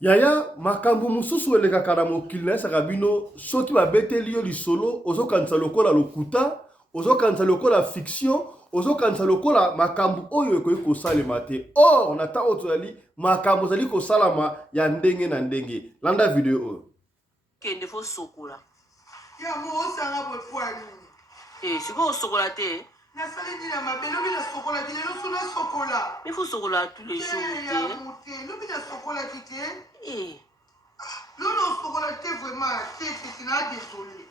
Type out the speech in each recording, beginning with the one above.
Yaya makambo mususu elekaka na mokili na esaka bino soki babeteli yo lisolo ozokanisa lokola lokuta ozokanisa lokola fiction ozokanisa lokola makambo oyo ekoki kosalema te. Or na ntango tozali makambo ezali kosalama ya ndenge na ndenge. Landa video oyo kende fo sokola ya mo osanga bopwani sikoyo osokola te nasali ndina mabe lobi na sokola ki lelo so nasokola mais fo sokola tous les jours ya mote lobi na sokola ki te te lolo osokola te vraiment te na désolé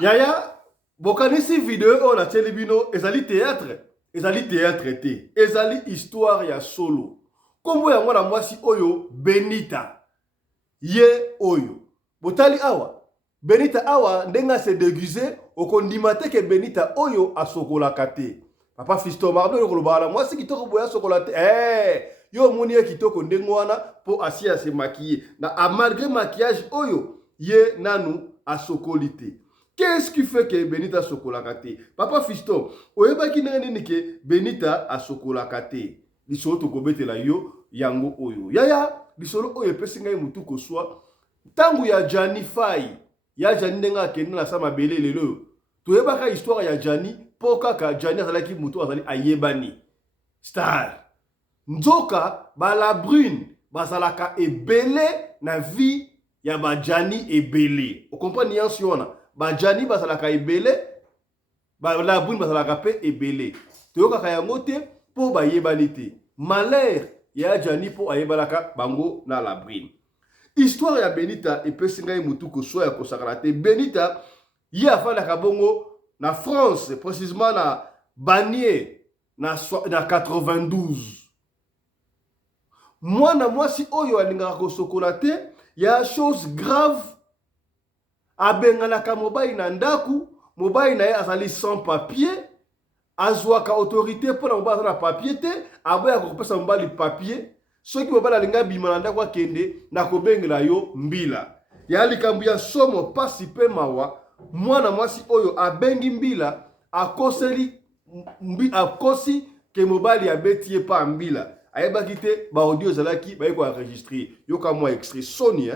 Yaya bokanisi video oyo natieli bino ezali théâtre te ezali histoire ya solo. Kombo ya mwana mwasi oyo Benita ye oyo botali awa Benita awa ndenga se déguisé okondima te ke Benita oyo asokolaka te. Papa Fiston Mardo yo kolobala mwasi kitoko boya sokola te. Yo moni ye kitoko ndengo wana po asi ya se maquiller. Na malgré maquillage oyo ye nanu asokoli te. Qu'est-ce qui fait que Benita sokolaka te? Papa Fiston, oyebaki nini ke Benita asokolaka te? Lisolo tokobetela yo yango oyo. Yaya, lisolo oyo epesi ngai mutu koswa. Tangu ya Jani Fai, ya Jani ndenga akende na sama bele lelo. Toyebaka histoire ya Jani, po kaka Jani azalaki mutu azali ayebani. Star. Nzoka bala brune bazalaka ebele na vie ya ba Jani ebele. O comprend nuance wana? Ba Jani bazalaka ebele, bala brune bazalaka pe ebele. Toyokaka yango te po bayebani te. Malheur ya Jani po ayebalaka bango na la brune. Histoire ya Benita epesi ngai mutu koswa ya kosakala te. Benita ye afandaka bongo na France, précisément na Banier na 92. Mwana mwasi oyo alingaka kosokola te ya chose grave abenganaka mobali na ndaku, mobali na ye azali sans papier, azwaka autorité mpona mobali aza na papier te, aboyaka kopesa mobali papier. Soki mobali alinga bima na ndako akende na kobengela yo mbila. Ya likambo ya somo pasi pe mawa, mwana mwasi oyo abengi mbila akosi ke mobali abeti ye pa mbila. Ayebaki te ba audio ezalaki baye ko enregistrer. Yoka mwa extrait Sony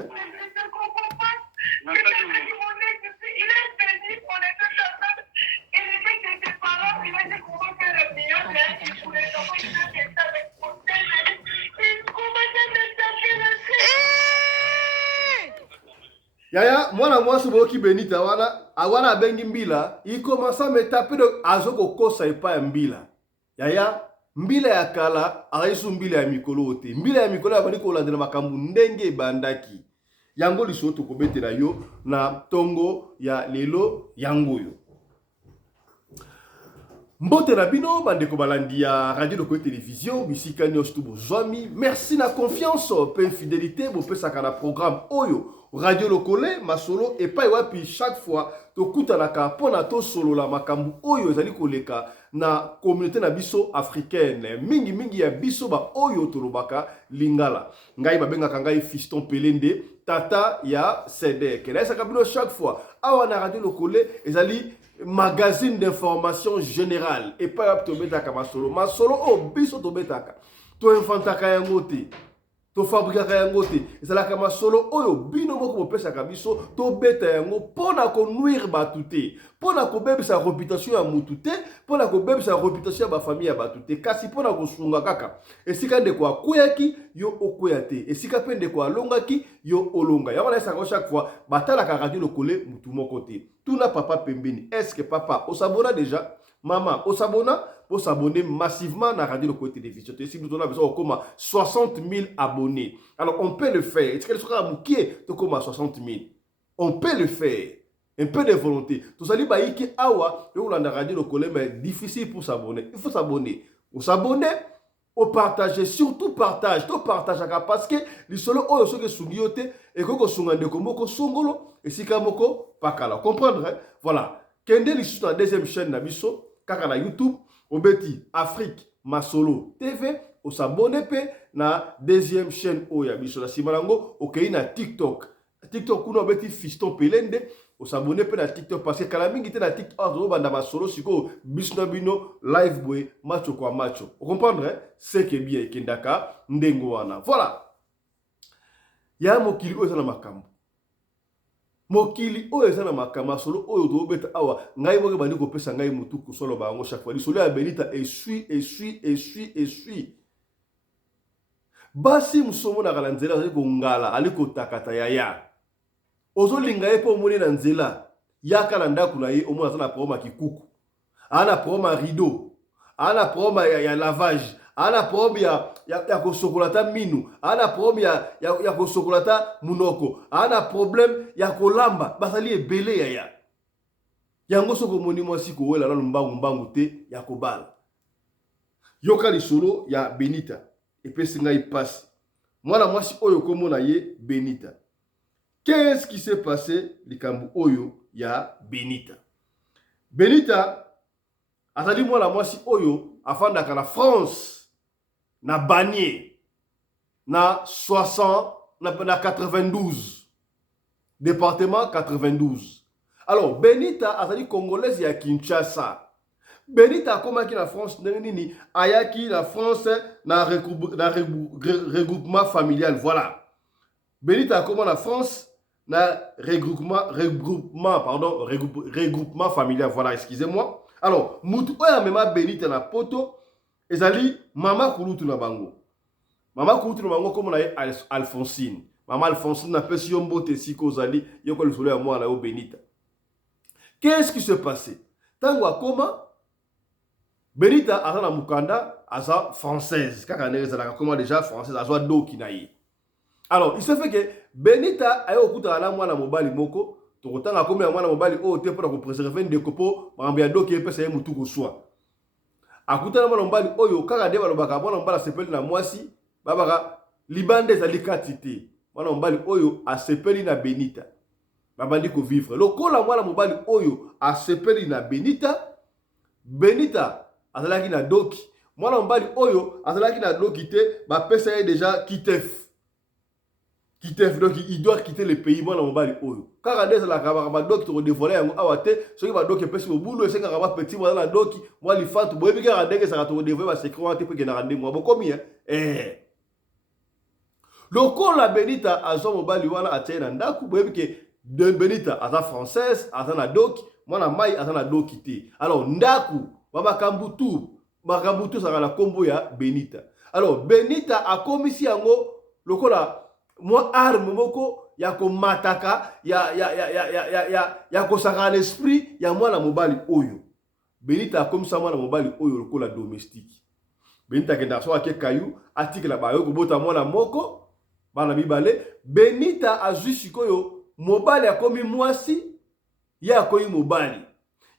Yaya, mwana mwasi boki Benita wana abengi mbila, il commence à me taper de azoko kosa epa ya mbila. Yaya, mbila ya kala, araisu mbila ya mikolo te. Mbila ya mikolo ya bali kolandela makambu ndenge bandaki. Yango lisolo tokobetela yo na tongo ya lelo yango yo. Mbote na bino bandeko balandi ya Radio Lokole Télévision bisika nyonso tu bozwami. Merci na confiance pe fidélité bopesaka na programme oyo Radio Lokole masolo epai wapi chaque fois tokutanaka pona to solo la makambu oyo ezali koleka na communauté na biso africaine mingi ya biso ba oyo tolobaka lingala. Ngai babengaka ngai Fiston Pelende tata ya Sedek. Na esaka bino chaque fois awa na Radio Lokole ezali magazine d'information générale et pas tobetaka masolo o biso tobetaka to inventaka yango te to fabrikaka yango te ezalaka masolo oyo bino moko bopesaka biso to beta yango pona ko nuire batu te pona ko bebisa réputation ya mutu te pona ko bebisa réputation ya ba famille ya batu te kasi pona ko sunga kaka esika ndeko akoyaki yo okoya te esika pe ndeko alongaki yo olonga yango na esaka chaque fois batalaka Radio Lokole mutu moko te. Tuna papa pembeni, est-ce que papa osabona déjà? Maman osabona? Pour s'abonner massivement à Radio Lokole Télévision. Si nous avons comme 60 000 abonnés. Alors on peut le faire. Est-ce qu'elle sera bouquée comme 60 000? On peut le faire. Un peu de volonté. Tout ça, il awa, la Radio Lokole, mais difficile pour s'abonner. Il faut s'abonner. Au s'abonner, au partager, surtout partage. Tu partages parce que les solo oyo soke sungiote et koko sungande komoko songolo et sikamoko pakala. Comprendre hein? Voilà. Kende li sur la deuxième chaîne na biso, kaka na YouTube, obeti Afrique Masolo TV, o s'abonner pe na deuxième chaîne oya biso la simalango, okei na TikTok. TikTok kuna obeti Fiston Pelende. O s'abonner pe na TikTok parce que kala mingi te na TikTok zo banda masolo siko bisna bino live boy macho kwa macho. Vous comprenez hein? C'est que bien kendaka ndengo wana. Voilà. ya mokili oyo eza na makambo. Mokili oyo eza na makambo solo oyo to beta awa ngai moko bandi ko pesa ngai mutu ko solo ba ngo chaque fois. Solo ya Benita esui. Basi musomo na kala nzela ali ko ngala ali ko takata yaya. Ozo linga ye po moni na nzela. Yaka na ndaku na ye omo na problème kikuku. Ana problème rideau. Ana problème ya lavage. Ana problème ya kosokolata minu. Ana problème ya kosokolata munoko. Ana problème ya kolamba. Basali ebele yaya. Yango soko moni mwasi ko wela na mbangu te ya kobala. Yoka lisolo ya Benita. Epesi ngai passe. Mwana mwasi oyo komo na ye Benita. Qu'est-ce qui s'est passé likambu oyo ya Benita? Benita azali mwana mwasi oyo afandaka na France na Banier na 92 département 92. Alors Benita azali congolaise ya Kinshasa. Benita akomaki na France nini ayaki na France na regroupement familial, voilà. Benita akoma na France na regroupement familial, voilà, excusez-moi. Alors mutu oya mema Benita na poto ezali mama kulutu na bango. Mama kulutu na bango komo na Alphonsine. Mama Alphonsine na pesi yo mbote siko zali yoko lisolo ya mwana yo Benita. Qu'est-ce qui s'est passé? Tango akoma Benita aza na mukanda aza française. Kaka neza la comment déjà française aza doki na ye. Alors, il se fait que Benita ayo okuta na mwana mobali moko, to kotanga komi ya mwana mobali o te pour ko préserver ndekopo, mambia doki epesa ye mutu ko swa. Akuta na mwana mobali oyo kaka de balobaka mwana mobali sepeli na mwasi, babaka libande za likatité. Mwana mobali oyo asepeli na Benita. Babandi ko vivre. Lokola mwana mobali oyo asepeli na Benita, Benita azalaki na doki. Mwana mobali oyo azalaki na doki te, ba pesa ye déjà kitef. Donc il doit quitter le pays. Mwana mobali oyo. Kaka ndeza la kaba doki to dévoiler yango awate, soki ba doki pesi mo boulot esenga kaba petit mwana na doki, mwa li fatu boyebi ka ndenge sa to dévoiler ba secret wate pe na rande mo bokomi Lokola Benita azo mobali wana atie na ndaku boyebi ke de Benita aza française, aza na doki, mwana mai aza na doki te. Alors ndaku baba kambutu saka na kombo ya Benita. Alors Benita akomisi yango lokola moi arme moko ya ko mataka ya ko saka l'esprit ya mwana mobali oyo. Benita akomisa mwana mobali oyo lokola domestique. Benita kenda so ake kayu atikela ba yo ko bota mwana moko bana bibale. Benita azwi sikoyo mobali akomi mwasi ya akomi mobali.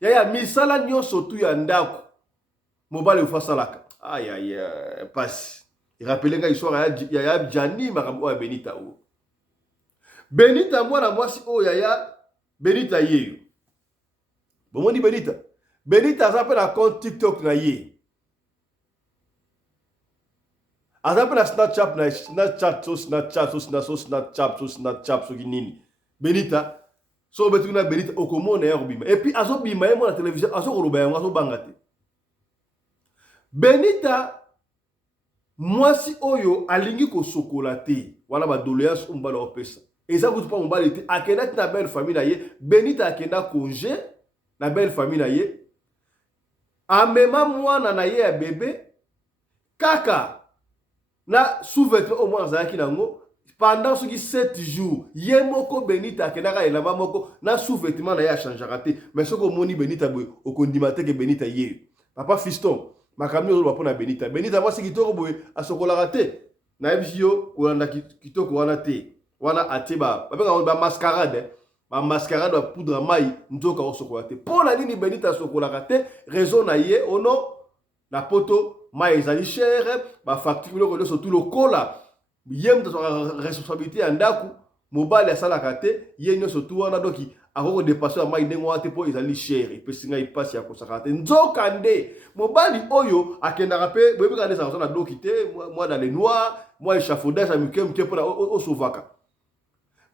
Ya misala nyonso tu ya ndako mobali ufasalaka. Aïe passe. Il rappelait que l'histoire ya Jani makambo ya Benita o. Benita mwana mwasi o ya Benita yeyo. Bomoni Benita. Benita azape na compte TikTok na ye. Azape na Snapchat so nini. Benita so betu na Benita okomona ya robima. Et puis azo bima ye mo na télévision azo koloba yango azo bangate. Benita mwasi oyo alingi ko sokolate wana ba doléance umbala opesa. Eza kutu pa umbala te akenda na belle famille na ye. Benita akenda congé na belle famille na ye. Amema mwana na ye ya bébé kaka na sous-vêtement au moins zaki nango pendant ce qui 7 jours ye moko Benita akenda ka elamba moko na sous-vêtement na ye a changera te. Mais soko moni Benita boy okondima te ke Benita ye. Papa fiston makamni ozo bapona Benita. Benita mwasi kitoko boye asokolaka te. Na ebisio kolanda kitoko wana te. Wana atiba. Babenga mascarade. Ba mascarade ba poudre mai nzoka osokola te. Pona nini Benita asokolaka te? Raison na ye ono na poto mai ezali cher, ba facture loko leso tout lokola. Yem de responsabilité ya ndaku mobali asalaka te, ye nyoso tout wana doki akoko dépasser mai ndengo ate po ezali cher et pesinga ipasi ya kosaka te. Nzoka nde mobali oyo akendaka pe boyebi ka ndesa na doki te, moi dans les noirs, moi échafaudage à mukem te pona o sovaka.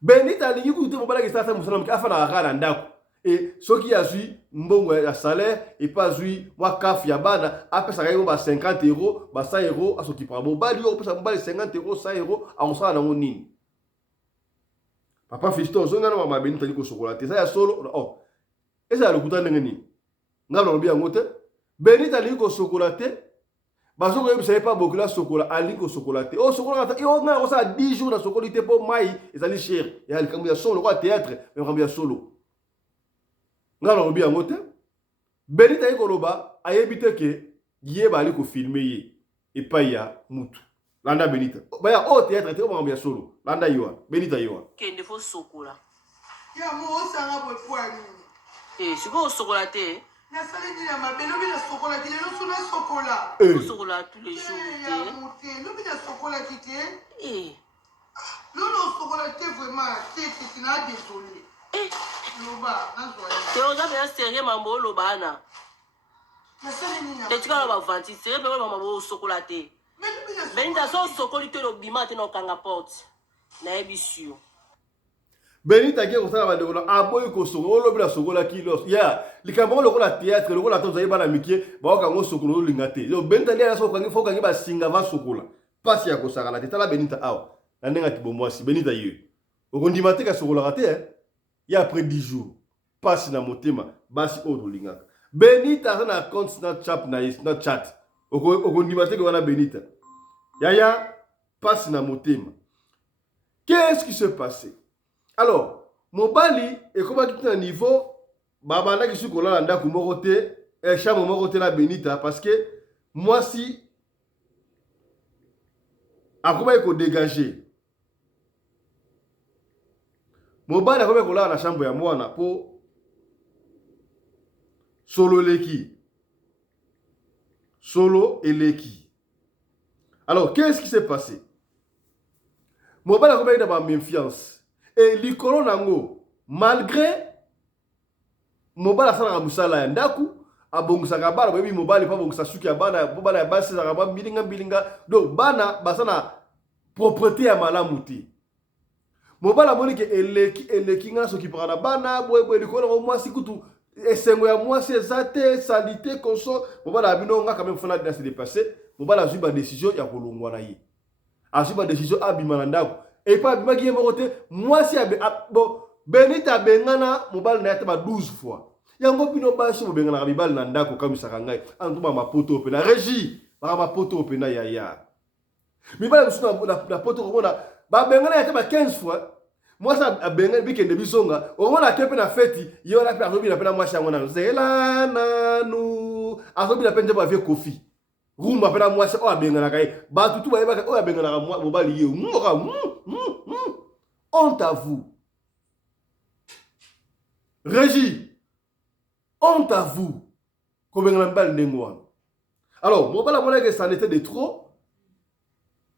Benita alingi kutu mobali ki sasa musala mka afana akana ndako. Et ce qui a zui mbongo ya salaire et pas zui moi kaf ya bana apesa kayo ba 50 €, ba 100 € aso ki pa mobali yo pesa mobali 50 €, 100 € a on sala nango nini. papa Fiston zonga na mama Benita liko sokola te ça ya solo oh eza lokuta ndenge nini ngalo lobi yango te Benita liko sokola te bazoko yebisa pas beaucoup la sokola aliko sokola te oh sokola ta yo nga ça 10 jours na sokola te po mai ezali cher ya likambo ya solo kwa théâtre mais likambo ya solo ngalo lobi yango te Benita liko loba ayebite ke yeba aliko filmer ye et pas ya mutu landa Benita baya oh théâtre te likambo ya solo landa yo Benita yo kende fo sokola Ya mo osanga bwe poani. sikoyo osokola te Nasali dina mabelobi na sokola dile no suna sokola. osokola tous les jours Ya mote, lobi na sokola kite. te Lolo sokola te vraiment te na désolé. Loba na zoya. te oza mpenza serie mambo oloba ana Nasali nina. te tikala bavanti serie mpe mambo osokola te Benita so osokoli te lobima te na okanga porte nayebi sio Benita ke kosala bandeko na aboyi kosongo olobi na sokola kilos ya likambo lokola théâtre lokola to zali bana mikie baokango sokolo olinga te yo Benita ndia so okangi fokangi basinga va sokola pasi ya kosakala te tala Benita awa na ndenga tibomwasi Benita ye okondima te ka sokola te ya après 10 jours pasi na motema basi oyo lingaka Benita aza na compte Snapchat na Snapchat okondima te wana Benita yaya pasi na motema. Qu'est-ce qui se passait? Alors, mobali ekomaki tout un niveau babanda ki sukola la ndako moko te chambre moko te na Benita parce que moi si akomaki ko dégager mobali akomaki kola na chambre ya mwana po solo eleki. Alors, qu'est-ce qui s'est passé? Mobali akomaki na ba méfiance. Et likolo nango malgré mobali asala musala ya ndaku abongisaka bana boyebi mobali pa bongisa suki ya bana bana ya basi za ba bilinga donc bana basana propreté ya malamu te mobali amoni ke eleki nga soki para bana boye likolo ngo mwasi kutu esengo ya mwasi ezate salité konso mobali abino nga quand même fona de se dépasser mobali azwi ba décision ya kolongwa na ye azwi ba décision abima na ndako. Et pas bien qui est moroté, moi si bon Benita bengana mobile na yateba 12 fois. Yango pino bashi mo bengana bibal na ndako kamisaka ngai. Antuma mapoto pe na régie, ba mapoto pe na yaya. Mibala musuna na poto komona ba bengana yateba 15 fois. Moi ça bengana bikende bisonga, o mona kepe na feti, yo na pe azobi na pe na mwashi yango na zela nanu. Azobi na pe nje ba vie kofi. Rumba pe na mwashi o abengana kai. Ba tutu ba yeba o abengana mobile ye. Honte à vous. Régie. Honte à vous. Alors, mon père a dit que ça en était de trop.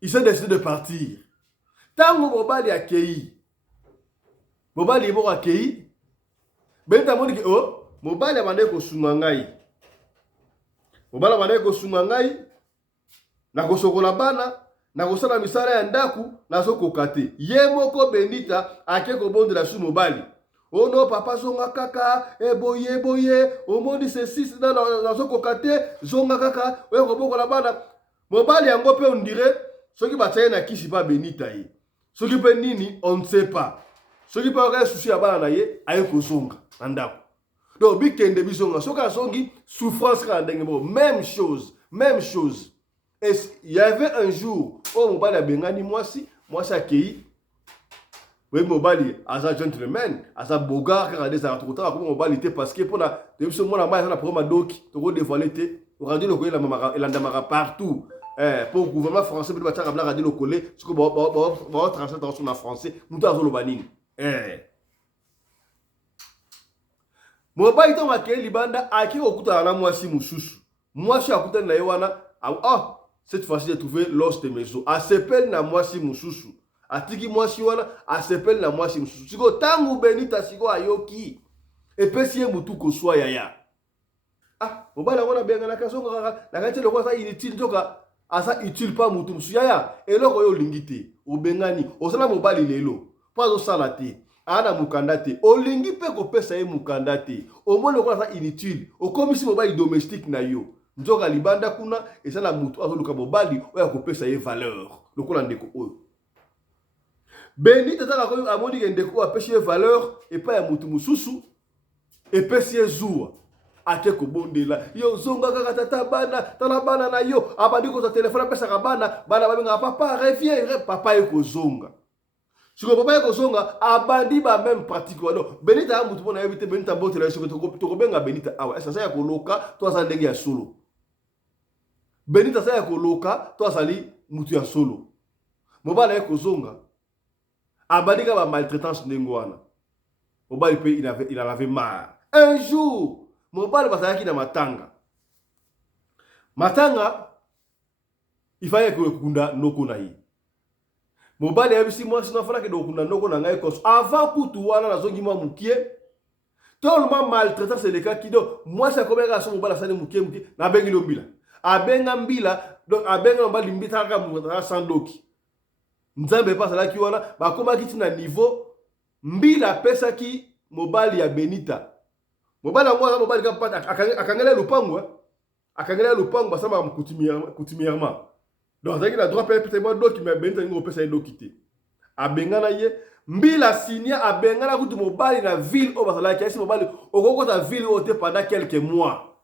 Il s'est décidé de partir. Tant que mon père est accueilli. Mon père est accueilli. Ben, t'as dit que oh, mon père a dit que Sungangai. Mon père a dit que Sungangai. Na kosokola bana. Na kosala misala ya ndaku na sokoka te ye moko Benita ake kobondela su mobali oh no papa zonga kaka boye omoni ceci na sokoka te zonga kaka oyo kobokola bana mobali yango pe on dirait soki bataye na kisi pa Benita ye soki pe nini on ne sait pas soki pa ka souci ya bana na ye aye kozonga na ndako donc bikende bizonga soki azongi souffrance ka ndenge bo même chose. Et il y avait un jour où Mobali a bengani mwasi akei. Oui, Mobali asa gentleman, asa bogar car des artotara comme Mobali était parce que pour la depuis ce moment là na problème doki to dévoiler te radio le la mama elandamara partout pour le gouvernement français peut battre la radio le coller ce que ba translater en français nous azo lo banini Mobali to akei libanda aki okuta na mwasi mususu mwasi akuta na yewana cette fois-ci, j'ai trouvé l'os de mes os. A s'appelle na mwasi mususu. A tiki mwasi wana, a s'appelle na mwasi mususu. Siko tangu Benita siko ayoki. Et puis si mutu ko swa yaya. Mobala wana benga na kasonga kaka. Na kati le kwa sa inutile toka. Asa utile pas mutu mususu yaya. Eloko yo lingite. O bengani. O sala mobali lelo. Pas o salate. Ana mukandate. O lingi pe ko pesa ye mukandate. O mo le kwa sa inutile. O komisi mobali domestique na yo. Nzoka libanda kuna esala mutu azoluka mobali oya kopesa ye valeur lokola ndeko oyo Benita taka ko amoni ke ndeko apesi valeur et pas ya mutu mususu epesi ezua ate kobondela yo zonga kaka tata bana tala bana na yo abandi ko sa telefone pesa ka bana babenga papa reviens papa ekozonga siko papa ekozonga abandi ba même pratique walo Benita mutu bona yebite Benita botela siko to benga Benita awa esa ya koloka to asa ndenge ya solo Benita sa ya koloka to asali mutu ya solo mobala ekozonga abandika ba maltraitance ndengwana mobali pe il en avait marre. Un jour mobali basaki na matanga il fallait que kunda noko na yi mobali yabisi moi sinon fallait que kunda noko na ngai cause avant kutu wana na zongi moi mukie tellement maltraitance c'est le cas qui do moi ça comme ka so mobali sali mukie na bengi lombila abenga mbila donc abenga mobali mbita ka mutaka sandoki nzambe pa sala ki wana ba koma kiti na niveau mbila pesa ki mobali ya Benita mobali ngwa mobali ka pata akangela lupango basama coutumièrement donc ça qui la droit peut-être moi doki mais Benita ngo pesa ndo kité abengana ye mbila signa abengana kutu mobali na ville o basala ki asi mobali okoko ta ville o te pendant quelques mois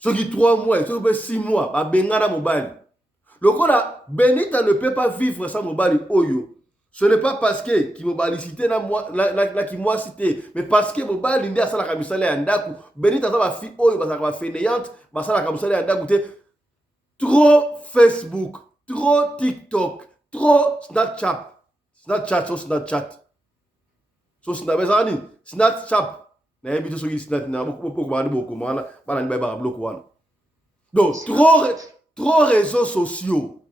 soki 3 mois soki 6 mois abengana mobali. Lokola Benita ne peut pas vivre sans mobali oyo. Ce n'est pas parce que qui mobali cité na moi la qui moi cité, mais parce que mobali ndi asala ka misala ya ndaku. Benita za ba fi oyo ba ka fainéante, ba sala ka misala ya ndaku te. Trop Facebook, trop TikTok, trop Snapchat. So Snapchat. Snapchat. Na yebito so Snapchat na boko ba boko mana, bana ni ba block wana. Donc trop réseaux sociaux.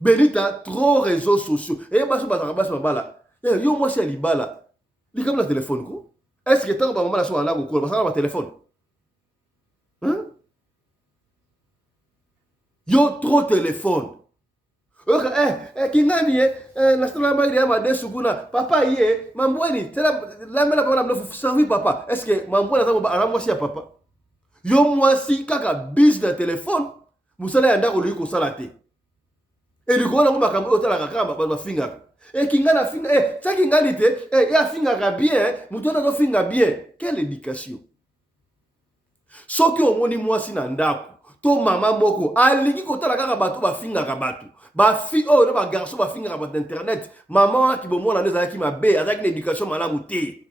Benita, trop réseaux sociaux. Et baso bala. Yo moi c'est libala. Li comme la téléphone ko. Est-ce que tant ba maman la so na ko ba sa téléphone? Hein? Yo trop téléphone. Ok kingani na stala magri ya madesu kuna papa ye mambweni tela la mela pa na servi papa. Est-ce que mambweni za ba moi c'est papa? Yo moi si kaka bis de téléphone. Musala ya ndako liko sala te. Et du coup on va kambo otala kaka ba finga. Kingana finga ça kingani te ya finga ka bien, mutona do finga bien. Quelle éducation. Soki omoni mwasi na ndako, to mama moko alingi kotala kaka bato ba finga ka bato. Ba fi na ba garçon ba finga ka bato internet, maman ki bomona neza ki mabe, azaki na éducation malamu te.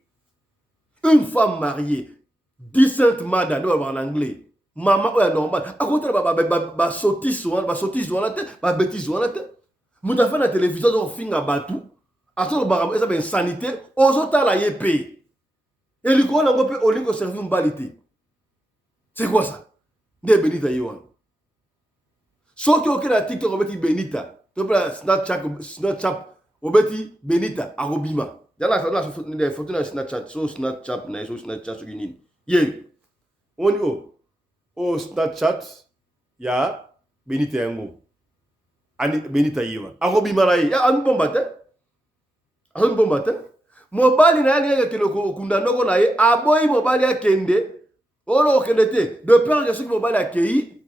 Une femme mariée, decent madame en anglais. Maman ouais normal à côté ba sotis wana te ba bêtise wana te muta fa na télévision do finga batu aso ba eza ba insanité ozota la yepé et liko na ngope olingo servir mbalité. C'est quoi ça? De Benita yiwa soki okela TikTok obeti Benita to pla Snapchat obeti Benita arobima dala ça na photo na Snapchat na Snapchat so nini ye on Snapchat ya Benita yango ani Benita yiwa akobima na ye ya anbomba te mobali na yanga keloko kunda ndoko na ye aboyi mobali akende olo okende te de peur que soki mobali akei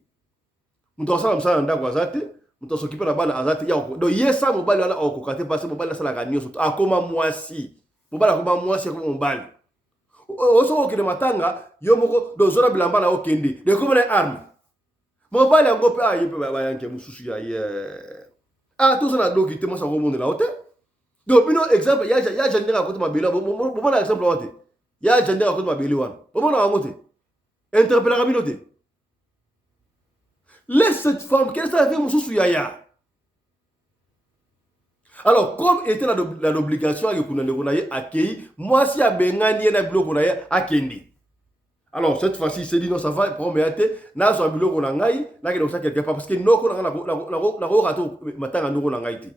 muto asala msala ndako azate muto sokipa na bana azate ya do yesa mobali wala okokate parce mobali asala kanyoso akoma mwasi mobali akoma mwasi akoma mobali oso okende matanga yo moko dozora bilamba na okende de comme na arme mobali yango pe ayepe ba yanke mususu ya ye tout ça na doki te mo sa remonde la hauteur donc bino exemple ya jandera côté mabela bon na exemple wote ya jandera côté mabeli wana bon na ngote interpeller bino te laisse cette femme qu'elle ça fait mususu ya. Alors, comme était l'obligation que nous avons accueilli, moi si à Bengani na biloko na ye akendi. Alors cette fois-ci c'est dit non ça va pour me na so biloko na ngai na ke ça quelque part parce que noko na rato matanga noko na ngai te.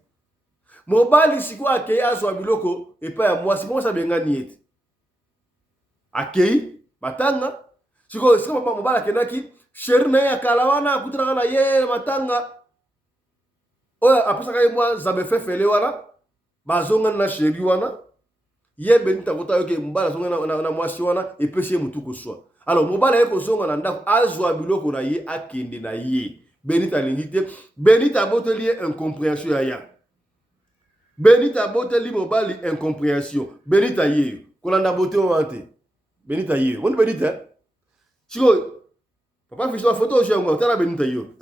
Mobali siko accueilli aso biloko et pas moi si moi ça Bengani ete. Accueilli matanga siko mobali akenaki chéri na ya kalawana kutana na ye matanga. Oya apesa kai moi zabe fait fele wana bazonga na chéri wana ye Benita kota yoke mbala zonga na mwasi wana et pesi mutu ko swa. Alors mobala yeko zonga na ndako azwa biloko na ye akende na ye Benita lingite Benita botelier incompréhension ya. Benita boteli mobali incompréhension. Benita yé. Kolanda boté wante. Benita yé. On Benita. Chiko. Papa fiche la photo aujourd'hui on tala Benita yo.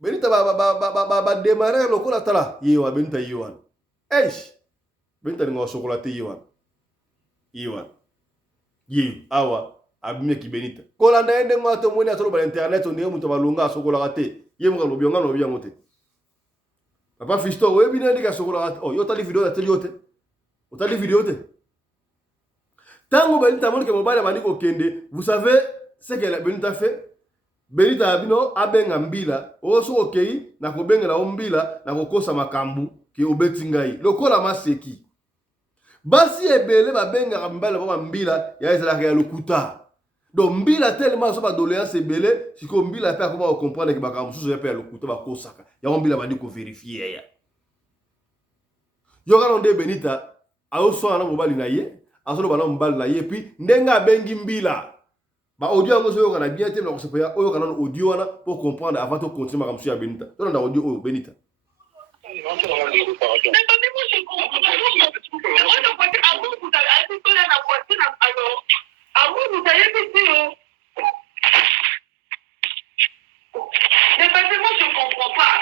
Benita ba démarrer le kola tala. Yewa Benita yewan. Eish. Benita ngo chocolaté yewan. Yewan. Ye awa abime ki Benita. Kolanda ende ngo atomoni atolo ba internet on muto balunga sokola te. Ye mo lo bionga no biango te. Papa Fisto, oui, bien dit que oh, yo tali vidéo tali yote. O tali vidéo te. Tango Benita mon que mobile mani ko kende, vous savez ce que Benita fait? Benita abino abenga mbila, o so okei na ko benga na mbila na ko kosa makambu ki obetingai. Lokola maseki. Basi ebele ba benga mbala ba mbila ya ezala ya lokuta. Donc mbila tellement so ba doléance ebele, siko mbila pe comment comprendre que ba kamusu je pe lokuta ba kosaka. Ya mbila ba di ko vérifier ya. Yo kana onde Benita a so ana mobali na ye, a so ba na mobali na ye puis ndenga bengi mbila. Ba audio ngo so yo kana bien te na ko se pa yo kana audio wana pour comprendre avant de continuer ma kamusu ya Benita. Donc na audio o Benita. Vous allez péter, moi je ne comprends pas.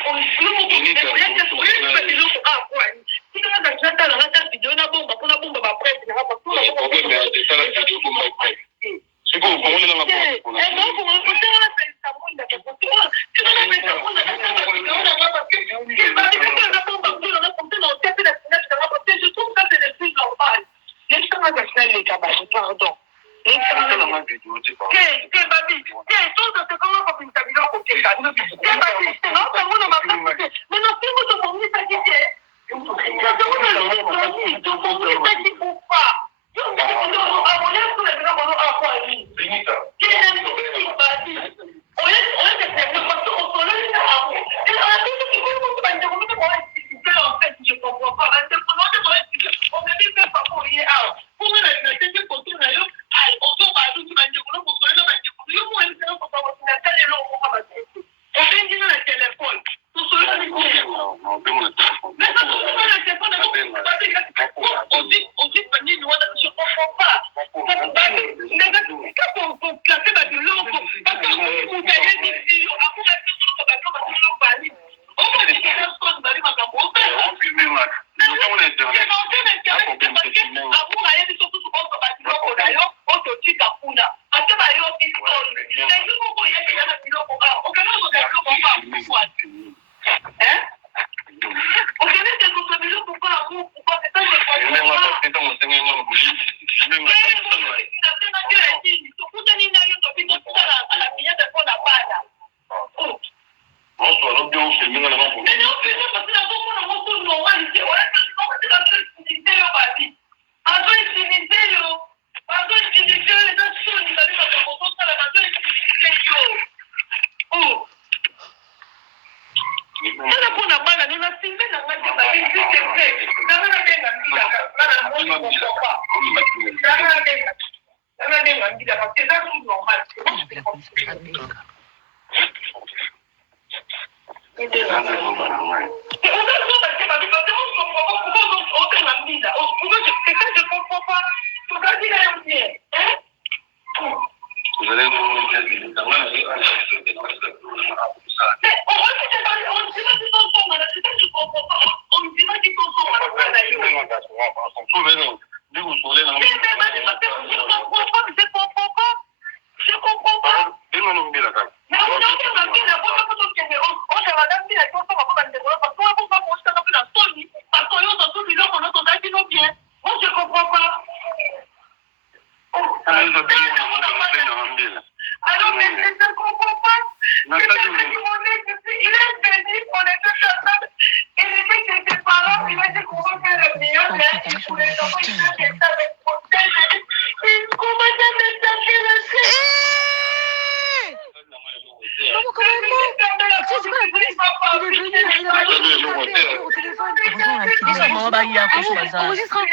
Pardon.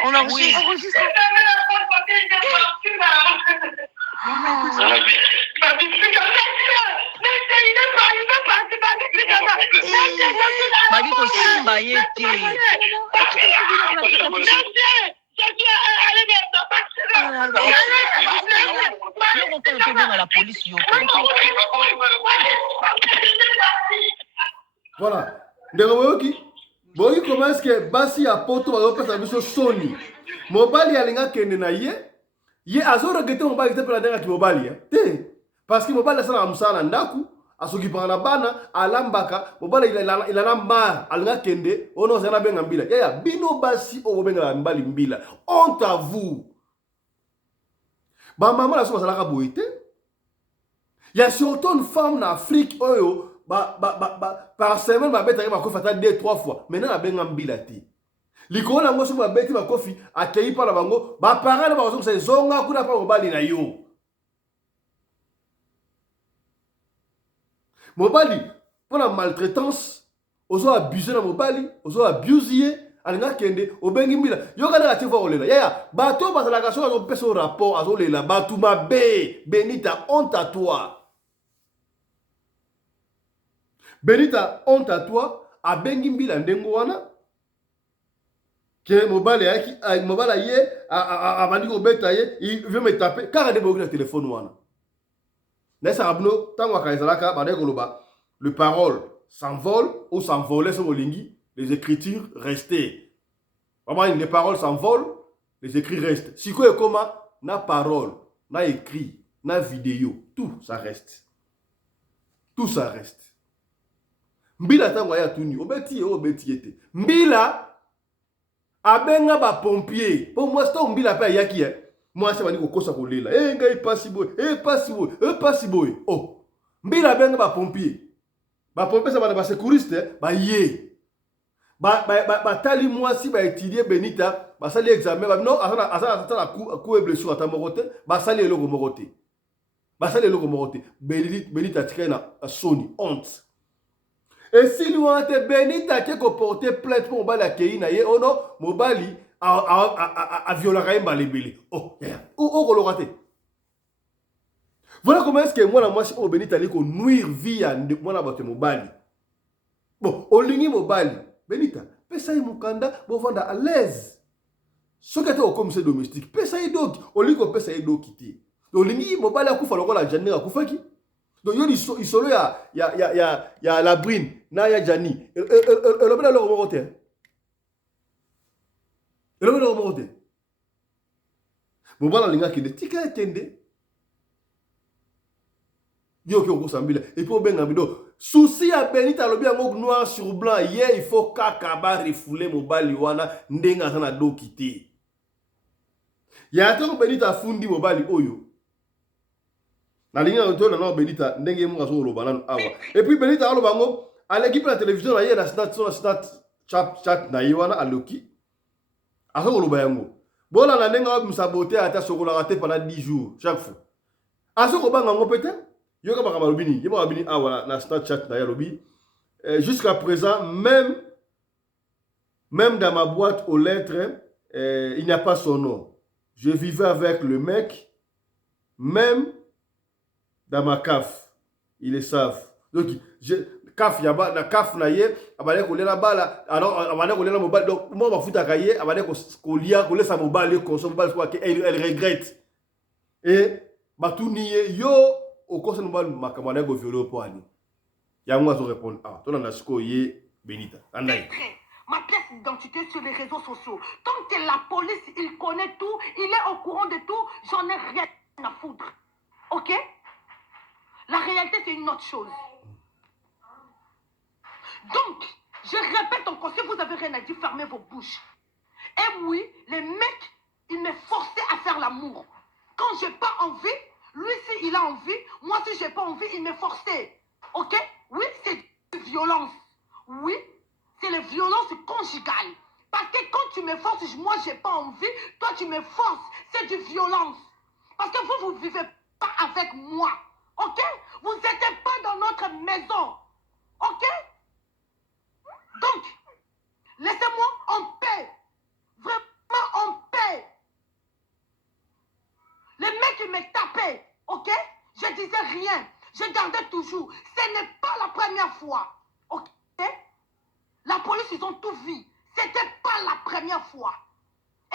On enregistre. Voilà. Ndeko boyi comment est-ce que basi ya poto bazopesa biso soni mobali alinga kende na ye azoregete mobali te pela ndenge mobali te parce que mobali asala musala ndaku asokipaka na bana alambaka mobali ilana mar alinga kende ono zana benga mbila yaya bino basi obenga mbali mbila honte à vous ba maman la so basalaka boye te ya surtout une femme en Afrique oyo par semaine ma bête arrive à kofi 2-3 fois maintenant la benga mbila te likolo nango so ma bête ba kofi akei pa na bango ba parents ba zo se zonga kuna pa mobali na yo mobali pour la maltraitance ozo abuser na mobali ozo abuser alinga kende obengi mbila yo kana ka tiva olela yaya bato bazalaka so azo pesa rapport azo lela batu mabe Benita honte à toi Benita honte à toi abengi mbila ndengo wana que mobile yaki mobile ye abandi ko beta ye il veut me taper car de bogi na téléphone wana nessa abno tango akaizalaka bade koloba le parole s'envole ou s'envoler sur molingi les écritures restées vraiment les paroles s'envolent les écrits restent si quoi comment na parole na écrit na vidéo tout ça reste mbila tango ya tuni obeti ete mbila abenga ba pompier pour moi c'est mbila pa yaki moi c'est bani kokosa kolela ngai pasi boy oh mbila abenga ba pompier ça bana ba sécuriste ba ye ba tali moi si ba étudier Benita ba sali examen ba non asana la coup et blessure ata mokote ba sali eloko mokote Benita tkena soni honte. Et si nous avons Benita qui a porté plainte pour mobali à Keina, oh non, mobali a violé un balébélé. Oh, colorate. Voilà comment est-ce que moi, si on Benita allait nuire vie à moi la botte mobali. Bon, au ligne mobali, Benita, pesa y mukanda, bon vendre à l'aise. Ce qui est au commissaire domestique, pesa y dog, au ligne pesa y dog quitter. Au ligne mobali a kouffa la janne a kouffa qui. Donc il solo ya la brine na ya Jani le bena le remonter bon bala linga kende tika tende yo ki okosambila et puis benga bido souci à Benita lobi yango noir sur blanc hier il faut kaka ba refouler mobali wana ndenga sana do kité ya to Benita fundi mobali oyo na ligne auto na Benita ndenge mu aso lo banana awa et puis Benita alo bango à l'équipe de la télévision na yena snat chat na yiwana aloki aso lo bayango bona na ndenga musabote ata sokola raté pendant 10 jours chaque fois aso ko banga ngo peut-être yo ka baka malobini yeba bini awa na Snapchat na yalobi jusqu'à présent même dans ma boîte aux lettres il n'y a pas son nom. Je vivais avec le mec même dans ma CAF, ils le savent. Donc, CAF, yaba, na CAF na ye, abale ko lela bala, alors abale ko lela mobile. Donc, moi ma futa kaye, abale ko lia, ko laisse mobile, consomme mobile, quoi elle regrette. Et batu niye yo au conseil mobile makamane go violé pour ani. Ya moi je répondre toi na siko ye Benita. Andai. Ma pièce d'identité sur les réseaux sociaux. Tant que la police, il connaît tout, il est au courant de tout, j'en ai rien à foutre. Ok? La réalité, c'est une autre chose. Donc, je répète encore, si vous avez rien à dire, fermez vos bouches. Et oui, les mecs, ils me forçaient à faire l'amour. Quand j'ai pas envie, lui, si il a envie, moi, si j'ai pas envie, il me forçait. Ok? Oui, c'est de violence. Oui, c'est la violence conjugale. Parce que quand tu me forces, moi, j'ai pas envie, toi, tu me forces. C'est de violence. Parce que vous ne vivez pas avec moi. Ok? Vous n'êtes pas dans notre maison. Ok? Donc, laissez-moi en paix. Vraiment en paix. Les mecs, ils me tapaient. Ok? Je disais rien. Je gardais toujours. Ce n'est pas la première fois. Ok? La police, ils ont tout vu. C'était pas la première fois.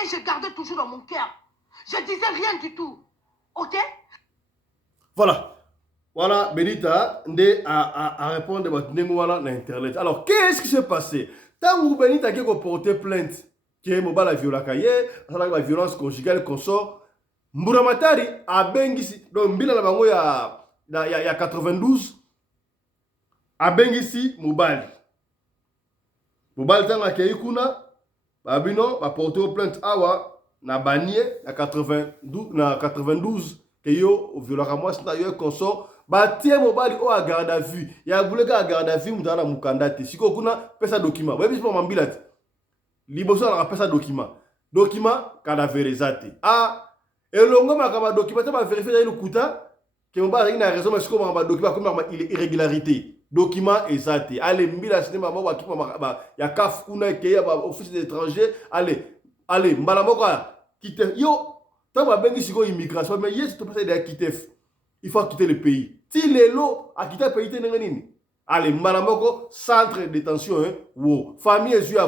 Et je gardais toujours dans mon cœur. Je disais rien du tout. Ok? Voilà. Voilà, Benita a répondre à l'internet. Alors, qu'est-ce qui s'est passé? Tant que Benita a porté plainte, qui est la violence conjugale consort, Mburamatari a bengisi, donc Mbila Labango il y a 92, a bengisi Mubali. Mubali tant que Kuna, Babino a porté plainte awa na banier na 92 que yo violera moi c'est d'ailleurs consort batie Mobali o a garde à vue ya buleka a garde à vue mutana mukanda te siko kuna pesa document ba biso mambila te liboso na pesa document cadavérisate elongo makama document ba vérifier ile kuta que Mobali ina raison mais siko makama document comme il est irrégularité document exact allez mbila cinéma ba ki ya kaf kuna ke ya office d'étranger allez mbala moko quitter yo tant que bengi siko immigration mais yes to passer de quitter il faut quitter le pays si lelo a quitter le pays te nini allez mbala moko centre de détention wo famille et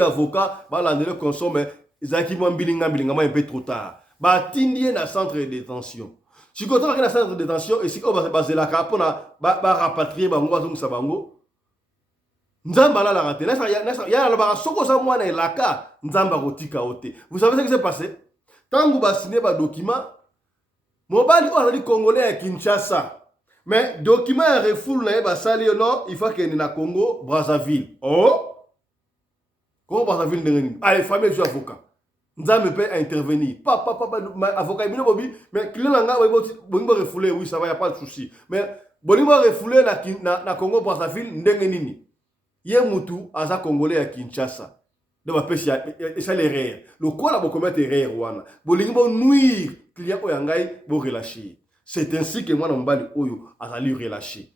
avocat ba la ndele consomme ezaki mo mbilinga un peu trop tard ba tindie na centre de détention si quand on a un centre de détention et si on va baser la carte pour rapatrier bango bazongisa bango nzamba la raté ya la ba soko sa mwana elaka nzamba kotika ote. Vous savez ce qui s'est passé? Tangu ba signé ba document Mobali on a dit congolais à Kinshasa mais document ya refoule na ba sali non il faut que ni na Congo Brazzaville. Oh Congo Brazzaville ndengeni allez famille du avocat nzambe peut intervenir papa avocat bino bobi mais client nga bo refoulé oui ça va y a pas de souci mais bonimo refoulé na Congo Brazzaville ndengeni ye mutu aza congolais à Kinshasa de ba pesi ça l'erreur le quoi la bo commettre erreur wana bolingi bo nuire client oyangai bo relâcher c'est ainsi que moi na mbali oyo azali relâcher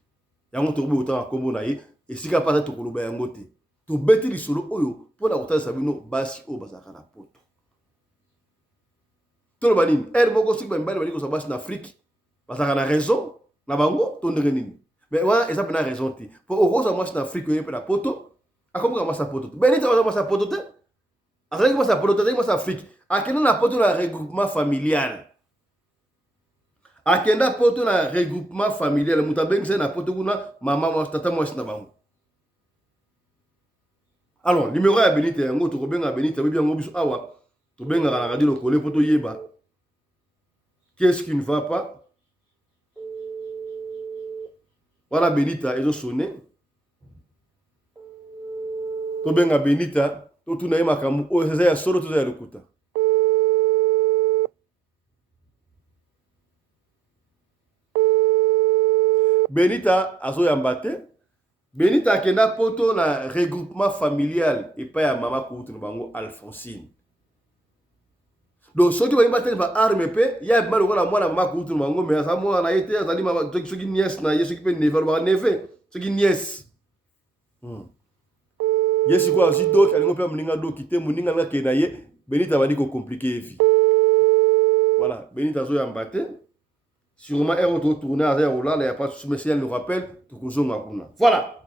yango to bo autant kombo na ye esika pas to koloba yango te to beti lisolo oyo pona kotala sabino basi o bazaka na poto to ba nini moko sika mbali bali ko sa basi na Afrique bazaka na raison na bango to ndenge nini mais ouais ça n'a raison ti pour au rose moi en Afrique il y a la poto a comment moi ça poto benita moi ça poto te a ça moi ça poto te moi ça Afrique a kena na poto na regroupement familial a kena poto na regroupement familial mutabeng c'est na poto kuna maman moi tata moi na bango alors numéro ya benita yango to kobenga benita bien ngo biso awa to benga na radio le coller poto yeba qu'est-ce qui ne va pas. Voilà Benita, ils ont sonné. To benga Benita, to tuna yema kamu, o sasa solo to za lukuta. Benita azo yambate. Benita akenda poto na regroupement familial et pas ya mama kutu bango Alphonsine. Donc ceux qui vont battre ba arme pe ya mal ko la mwana mama kutu bango mais ça moi na été azali mama ceux qui nièce na yesu qui peut never ba neve ceux qui nièce yesu ko aussi donc alingo pe muninga do kité muninga na ke na ye Benita va dire ko compliqué vie voilà Benita zo yambate sûrement elle retourner à Roland il y a pas de souci mais si elle nous rappelle tout kozonga kuna voilà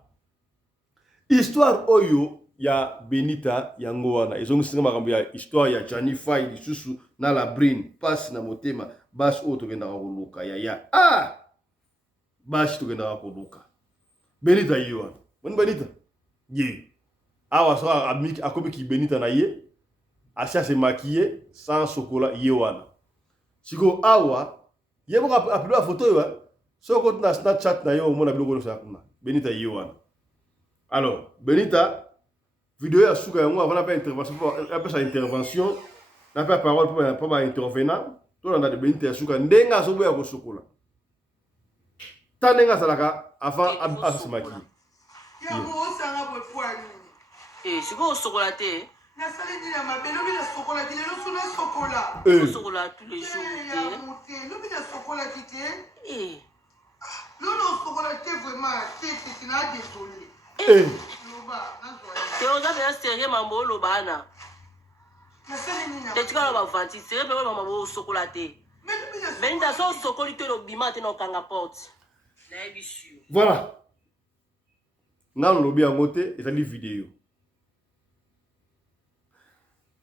histoire oyo ya Benita yango wana ezongisinga makambo ya histoire ya Johnny Fay lisusu na la brain passe na motema basi oto kenda koluka ya basi to kenda koluka Benita yiwa bon Benita ye awa so amiki akobi ki Benita na ye asia se maquiller sans chocolat yewana siko awa ye mo apelo a photo yo soko na Snapchat na yo mona biloko sa kuna Benita yewana alors Benita vidéo ya suka yango avant la intervention après sa intervention n'a pas parole pour intervenant to na de Benita ya suka ndenga so boya ko sokola tanenga salaka avant asimaki ya bo sanga bo poani siko sokola te na sali dina mabelo bila sokola dile no suna sokola sokola tous les jours ya monté no bila sokola kité non sokola te vraiment c'est na désolé te oza pena sérieux mambo olobana te tikala bavanti sérieux pena mambo osokola te Benita so osokoli te lobima te na okanga porte nayebi sûr voilà nga lobi yango te ezali vidéo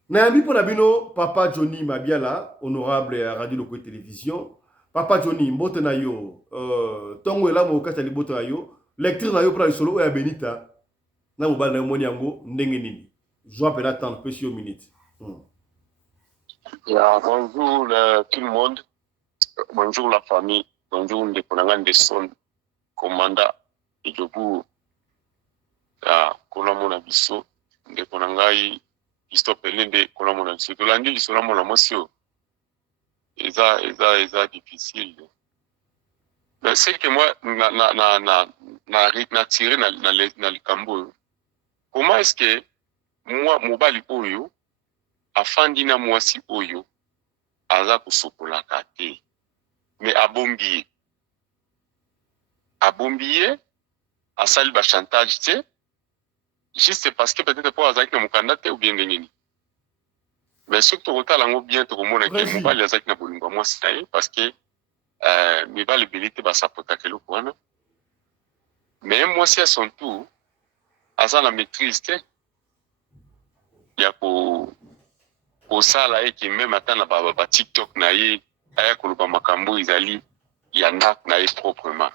Nayambi pour Nabino, Papa Johnny Mabiala, honorable à Radio Loco Télévision. Papa Johnny, mbote na yo, tongo ela mo kata libote na yo, lecture na yo pour le solo ya Benita, na mo ba na moni yango ndenge nini. Joie peut attendre peu sur minute. Bonjour tout le monde, bonjour la famille, bonjour les Konangan de son commandant et du coup, Konamona Bisso, de Konangai, Christophe Pelende, Konamona Bisso, de l'année, ils sont là, mon amour, et ça difficile. Mais c'est que moi, na tiré dans le Cambo. Comment est-ce que moi, Mobali Oyo, afandi na mwasi Oyo, aza kusokola kate, mais abombiye, asali ba chantage te, juste parce que peut-être pour azaki na mukanda te ou bien ngeni. Mais ce que tu rota lango bien to komona ke mobali azaki na bolingo mwasi taye parce que mibali belite ba sapota kelo kwana. Mais mwasi à son tour, asa la maîtrise te, ya ko osala eki même atana ba TikTok na ye aya koloba makambo izali ya ndak na ye proprement.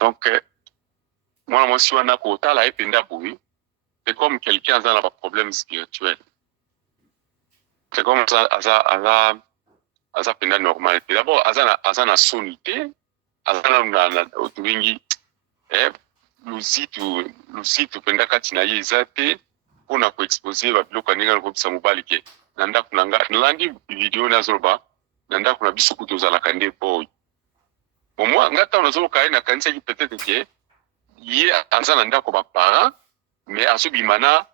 Donc moi si wana ko tala ependa boui, c'est comme quelqu'un a un problème spirituel. C'est comme ça asa penda normal. D'abord asa na sonité, asa na otuingi lusitu penda kati na ye zate pour na ko exposer ba biloko aninga ko bisa mobali ke nanda kunanga nlandi video na zoba nanda kuna biso kutozala kande boy bon moi ngata onazo ka na kanisa ki peut-être que ye anza nanda ko ba parents mais aso bimana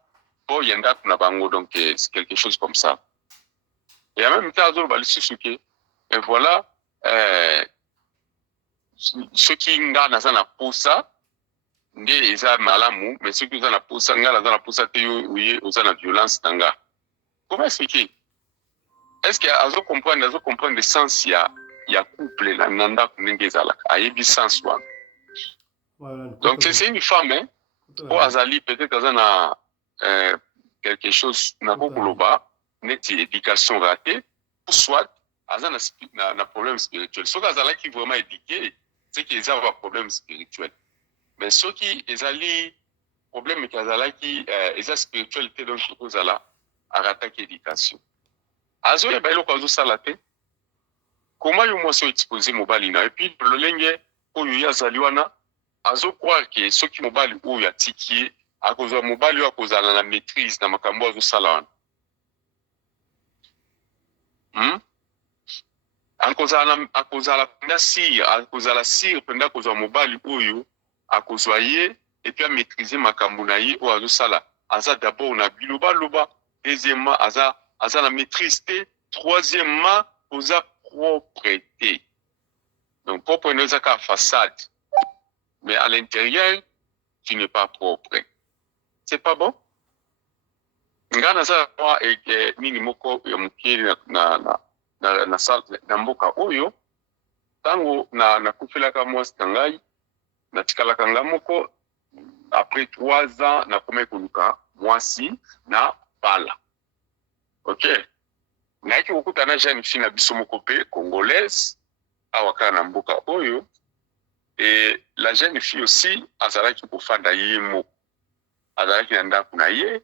boy yanda kuna bango donc c'est quelque chose comme ça et en même temps azo ba lisusuke et voilà ce qui ngana na posa nde eza malamu mais ceux qui ont la posa ngala za na posa te yo oui oza na violence tanga. Comment expliquer? Est-ce que azo comprendre le sens ya couple na nanda kunengeza la ayebi sens wa. Donc c'est une femme hein pour azali peut-être azana quelque chose na kokoloba neti éducation ratée ou soit azana na problème spirituel. So azala qui vraiment éduqué c'est qu'ils ont un problème spirituel. Mais ceux qui ezali problème qui est spiritualité donc ozala arata ki éducation. Azo ya bailo kazo salate. Comment yo mo so exposer mobali na et puis le lenge oyo ya zaliwana azo croire que ceux qui mobali oyo ya tiki akozo mobali yo kozala na maîtrise na makambo azo salawana. Akozala penda sir, akozala sir penda kozwa mobali oyo akozwa ye et puis à maîtriser makambo na ye oyo azo sala. Aza d'abord na biloba loba, deuxièmement aza la maîtrise te, troisièmement oza propreté. Donc propre n'est pas qu'à façade, mais à l'intérieur tu n'es pas propre. C'est pas bon? Ngana za kwa nini moko ya mukiri na sal na mboka oyo tango na kufelaka mwasi tangai na tikala kanga moko après 3 ans na kome koluka mwasi na bala. OK. Na iki okuta na jeune fille na biso moko pe congolaise awaka na mboka oyo et la jeune fille aussi azalaki kofanda yemo. Azalaki na ndako na ye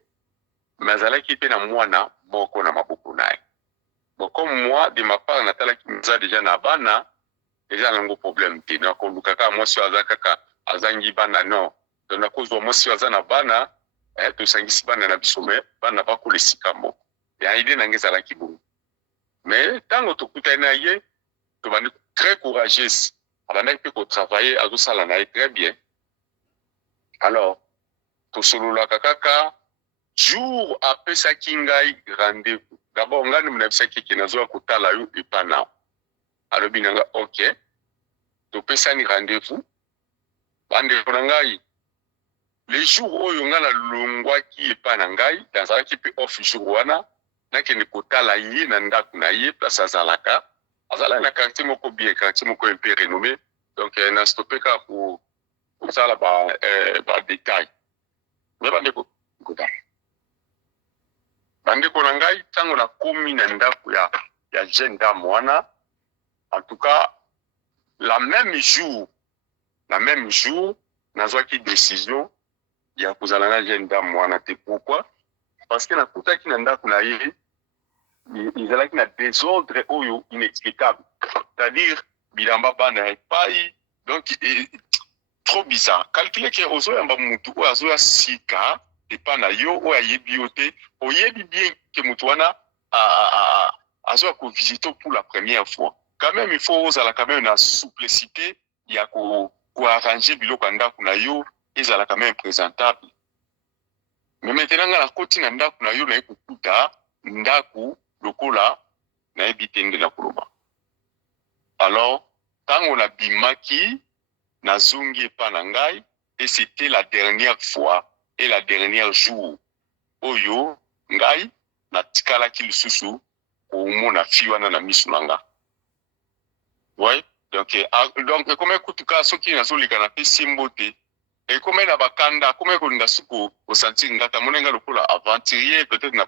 mais azalaki pe na mwana moko na maboko naye. Bon comme moi de ma part natalaki mza déjà na bana déjà nango problème te na koluka ka mwasi azakaka azangi bana non donc na cause mwasi azana bana to sangisi bana na bisome bana ba ko lesika moko ya idée nangeza kibu mais tango to kutana ye to bandi très courageuse abana pe ko travailler azo sala na très bien. Alors to solola kaka jour après ça kingai rendez-vous d'abord ngani mnabisa kiki nazo kutala yo ipana alobi nanga OK to pesa ni rendez-vous bande ngai les jours oyo ngala longwa ki ipana ngai dans ki pe off jour wana nakende kotala yi na ndako na ye place azalaka azala na quartier moko bien quartier moko un peu renommé donc na stoppé ka pour ça là ba détail mais bande ko bandeko na ngai tango na komi na ndako ya jeune dame wana, en tout cas la même jour nazwaki décision ya kozala na jeune dame wana te. Pourquoi? Parce que nakutaki na ndako na ye ezalaki na désordre oyo inexplicable, c'est-à-dire bilamba bana epai, donc trop bizarre. Calculer que ozoyamba mutu oyo azoya sika epa na yo oyo ayebi yo te, oyebi bien que mutu wana azoya kovisite pour la première fois. Quand même il faut ozala quand même na souplicité ya arranger biloko ya ndako na yo ezala quand même présentable. Mais maintenant nga na koti na ndako na yo na ekokuta ndako lokola na yebi nde na koloba. Alors tango na bimaki na zungi epa na ngai, et c'était la dernière fois et la dernière jour oyo ngai na tikala ki lisusu komona fi wana na misu na nga. Ouais, donc comme écoutuka soki nazolika na pesi mbote et comme na bakanda comme ko ndasuko au sentir ngata monenga lokola aventurier peut-être na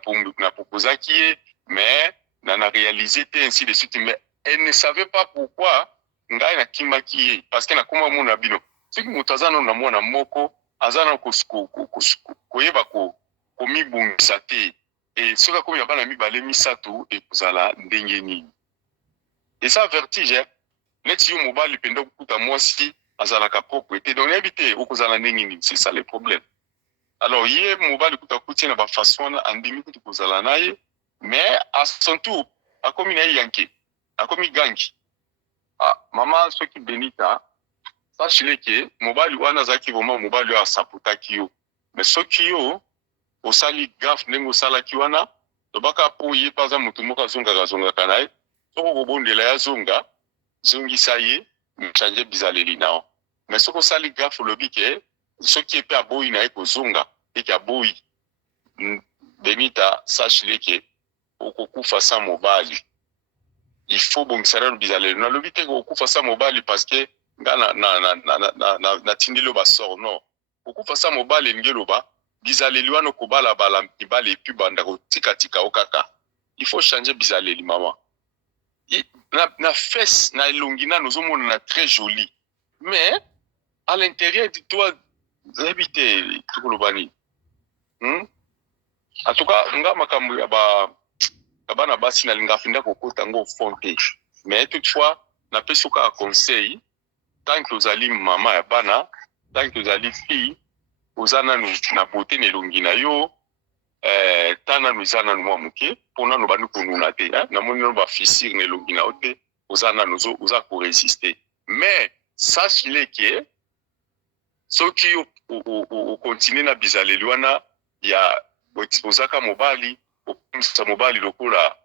proposaki mais na réalisé ainsi de suite, mais elle ne savait pas pourquoi ngai na kimaki parce que na koma mona bino soki mutazana na mwana moko azana koyeba komibungisa te et soka komi bana mibale misato et kozala ndenge nini. Et ça vertige neti yo mobali penda kukuta mwasi azalaka propriété donc éviter okozala ndenge nini, c'est ça le problème. Alors ye mobali kuta kuti na ba façon andimi kutu kozala naye, mais à son tour akomi na yanke akomi gangi. Maman soki Benita sachile ke mobali wana zaki vraiment mobali wa saputaki yo, mais soki yo osali gaffe ndenge osalaki wana tobaka po ye paza mutu moko azonga kanaye soko kobondela ya zonga zongisa ye mchanje bizaleli nao. Mais soko osali gaffe lobi ke soki epe aboyi na ye kozonga eke aboyi, Benita sachile ke okokufa sa mobali. Il faut bongisa na bizaleli na lobi te okokufa sa mobali parce que nga na tindelo ba sort non. Okokufa sa mobali ngeloba bizaleli wana kobala bala mibale epi banda kotika okaka. Il faut changer bizaleli maman. Na fesse na elongina nous omona na très joli, mais à l'intérieur de toi habiter tukolobani. En tout cas nga makambo ya bana basi na linga finda kokota ngo fonte, mais toutefois na pesuka un conseil tant que ozali mama ya bana, tant que ozali fille ozana na beauté nelongina yo tana nuzana no muke pona no banu konuna te na moni no ba fissure nelongina ote ozana nozo oza ko résister. Mais sache-le que soki o continue na bizaleli wana ya exposaka mobali sa mobali lokola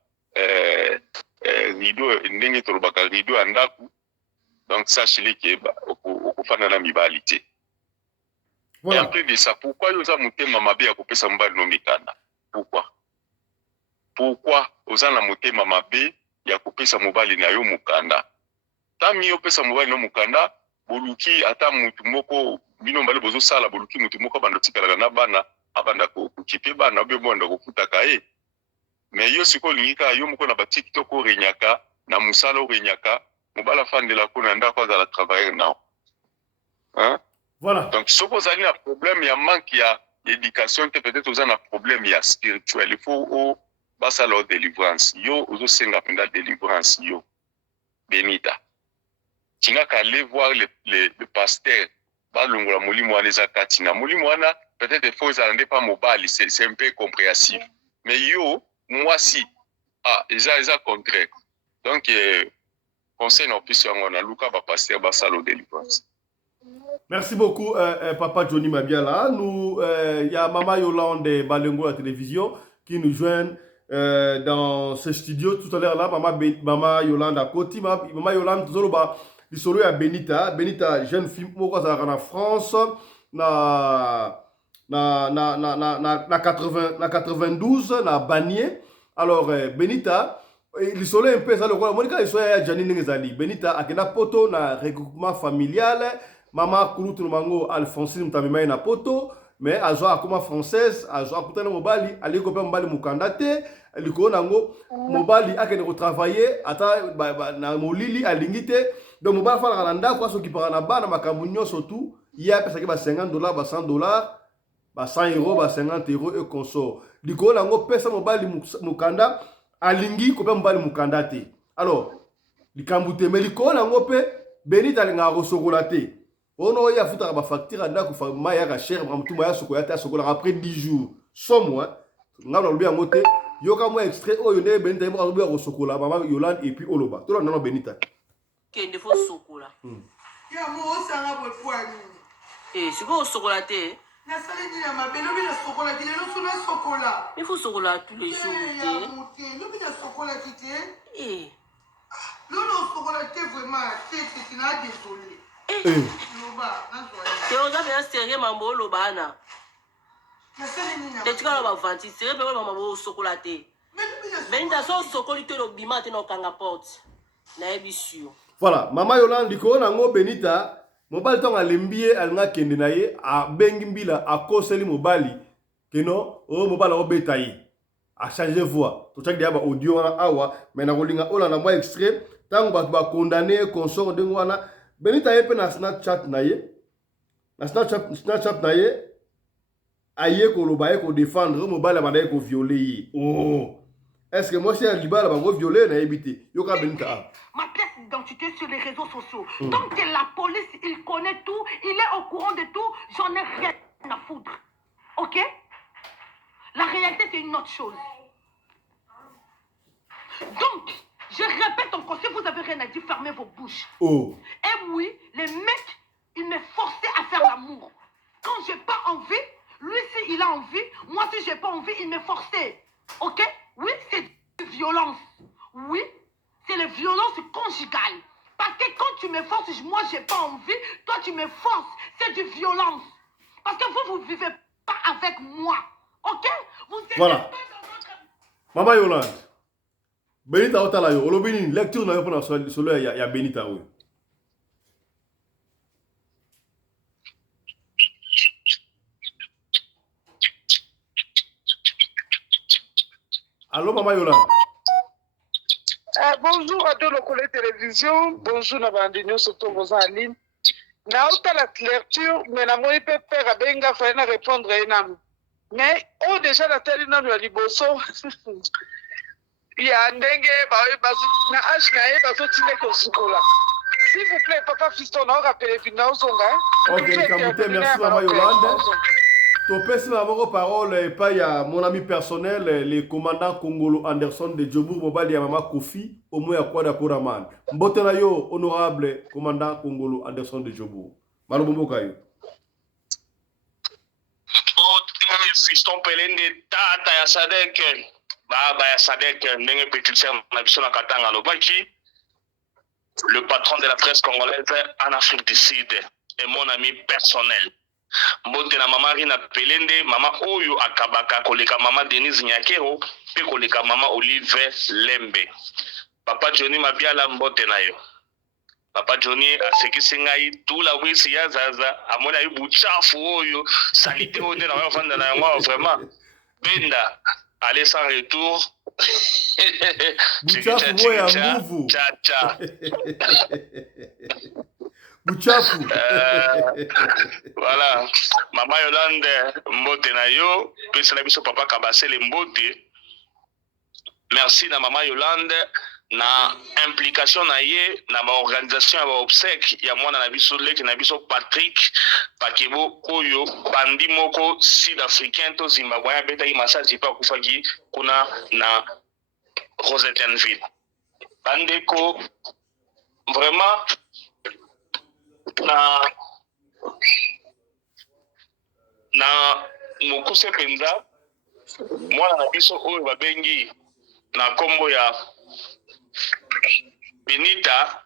rideau ndenge tolobaka rideau ya ndaku, donc sache-le que okofana na mibali te. Voilà. Et en plus de ça, pourquoi yoza mutema mabe ya kopesa mobali no mikanda? Pourquoi oza na mutema mabe ya kopesa mobali na yo mukanda? Tami yo pesa mobali no mukanda boluki ata mutu moko bino mbale bozo sala boluki mutu moko bando tikala na bana abanda ko kipe bana obe bonda ko futaka mais yo siko lingika yo moko na ba TikTok o renyaka na musala o renyaka mobala fandela ko na ndako za la travailler now. Hein? Voilà. Donc si vous avez un problème, il y a un manque d'éducation, peut-être vous avez un problème spirituel. Il faut passer leur délivrance. Yo, vous avez une délivrance. Yo, Benita. Tu n'as qu'à aller voir le pasteur. Peut-être il faut aller pas mobile, c'est un peu compréhensif. Mais yo, moi si, ils ont contraire. Donc, conseil non plus, on a Luka va passer à leur délivrance. Merci beaucoup, Papa Johnny Mabiala. Nous, il y a Mama Yolande Balengo à la télévision qui nous joignent dans ce studio tout à l'heure là. Mama Yolande à côté. Mama Yolande, tout le solo à Benita. Benita, jeune fille, moi, ça en France, na 92, na Bagné. Alors, Benita, le solo un peu ça le quoi. Monica, il soit Janine Ngezali. Benita, à Kena Poto, na regroupement familial. Mama Kulutu Mango Alphonsine Mtamimai na poto mais azwa akoma française azwa akutana mobali ali ko pe mobali mukanda te likolo nango mobali akende ko travailler ata na molili alingi te donc mobali fala na ndako aso kipaka na bana makambo nyonso tout ya pesa ke ba $50 ba $100 ba 100 euros ba 50 euros et consort likolo nango pesa mobali mukanda alingi ko pe mobali mukanda te alors likambo te mais likolo nango pe Benita alinga kosokola te ono ya futa ba facture ndako fa maya ka cher ba mutumba ya sokola te sokola après 10 jours somo ngalo lobi yango te yoka mo extrait oyo ne Benita mo lobi ya kosokola mama Yolande et puis oloba to non Benita kende fo sokola ya mo osanga bo poani siko sokola te na sali ni na mabelo bi na sokola ki lelo suna sokola il faut sokola tous les jours ya muté lo bi na sokola ki te Lolo sokola te vraiment c'est na désolé loba na joie te oza bien sérieux mambo lobana na sali ni na te tika ba vanti sérieux pe mama bo sokola te Benita so sokoli te lobima te na kanga porte na ebisio voilà mama Yolande likolo nango Benita mobali tonga lembie alinga kende na ye a bengi mbila akoseli mobali keno o mobali obeta ye a changer voix to tsak dia ba audio wana awa mais na kolinga ola na moi extrait tango ba condamné consort de wana Benita ye pe na Snapchat na ye na Snapchat na ye aye ko loba ye ko défendre mobali ba ko violer ye est-ce que moi c'est libala ba violer na ebité yoka Benita ma pièce d'identité sur les réseaux sociaux. Tant que la police, il connaît tout, il est au courant de tout, j'en ai rien à foutre. Ok? La réalité, c'est une autre chose. Donc, je répète encore, si vous avez rien à dire, fermez vos bouches. Et oui, les mecs, ils me forçaient à faire l'amour. Quand j'ai pas envie, lui, si il a envie, moi, si j'ai pas envie, il me forçait. Ok? Oui, c'est de violence. Oui. C'est la violence conjugale. Parce que quand tu me forces, moi j'ai pas envie, toi tu me forces, c'est du violence. Parce que vous ne vivez pas avec moi. Ok? Vous êtes voilà. Pas dans votre... Mama Yolande. Benita otala yo. Olobini lecture na yo pona solo ya Benita oui. Allô Mama Yolande. Bonjour à tous les télévisions, bonjour à Bandinio, surtout vos en ligne. Na la lecture, mais na moi peut faire à benga faire répondre à enam. Mais oh déjà la télé non la liboso. Il y a ndenge na âge na bazo tinde ko sukola. S'il vous plaît papa fiston na rappeler bina uzonga. OK, Kamute, merci Mama Yolande. Topesi na moko parole pa ya mon ami personnel le commandant Congolo Anderson de Djobour mobali ya mama Kofi au moins à quoi d'accord man. Mbote na yo honorable commandant Congolo Anderson de Djobour. Malo bomboka yo. Fiston Pelende tata ya Sadek baba ya Sadek ndenge petit ser na biso na Katanga lobaki le patron de la presse congolaise en Afrique du Sud et mon ami personnel. Mbote na mama Rina Pelende, mama oyo akabaka koleka mama Denise Nyakero, pe koleka mama Olive Lembe. Papa Johnny Mabiala mbote na yo. Papa Johnny asekisi ngai tout la wisi ya zaza, amona yu buchafu oyo, salite oyo na wafanda na yango vraiment. Benda, aller sans retour. Buchafu oyo ya nguvu. Cha. Buchafu. Voilà. Mama Yolande mbote na yo, pesa na biso papa Kabasele mbote. Merci na Mama Yolande na implication na ye na ma organisation ya obsèque ya mwana na biso leki na biso Patrick Pakebo oyo bandi moko sud-africain to zimbabwean beta ki massage pa kufaki kuna na Rosettenville. Bandeko vraiment na mokuse penza mwana na biso oyo babengi na kombo ya Benita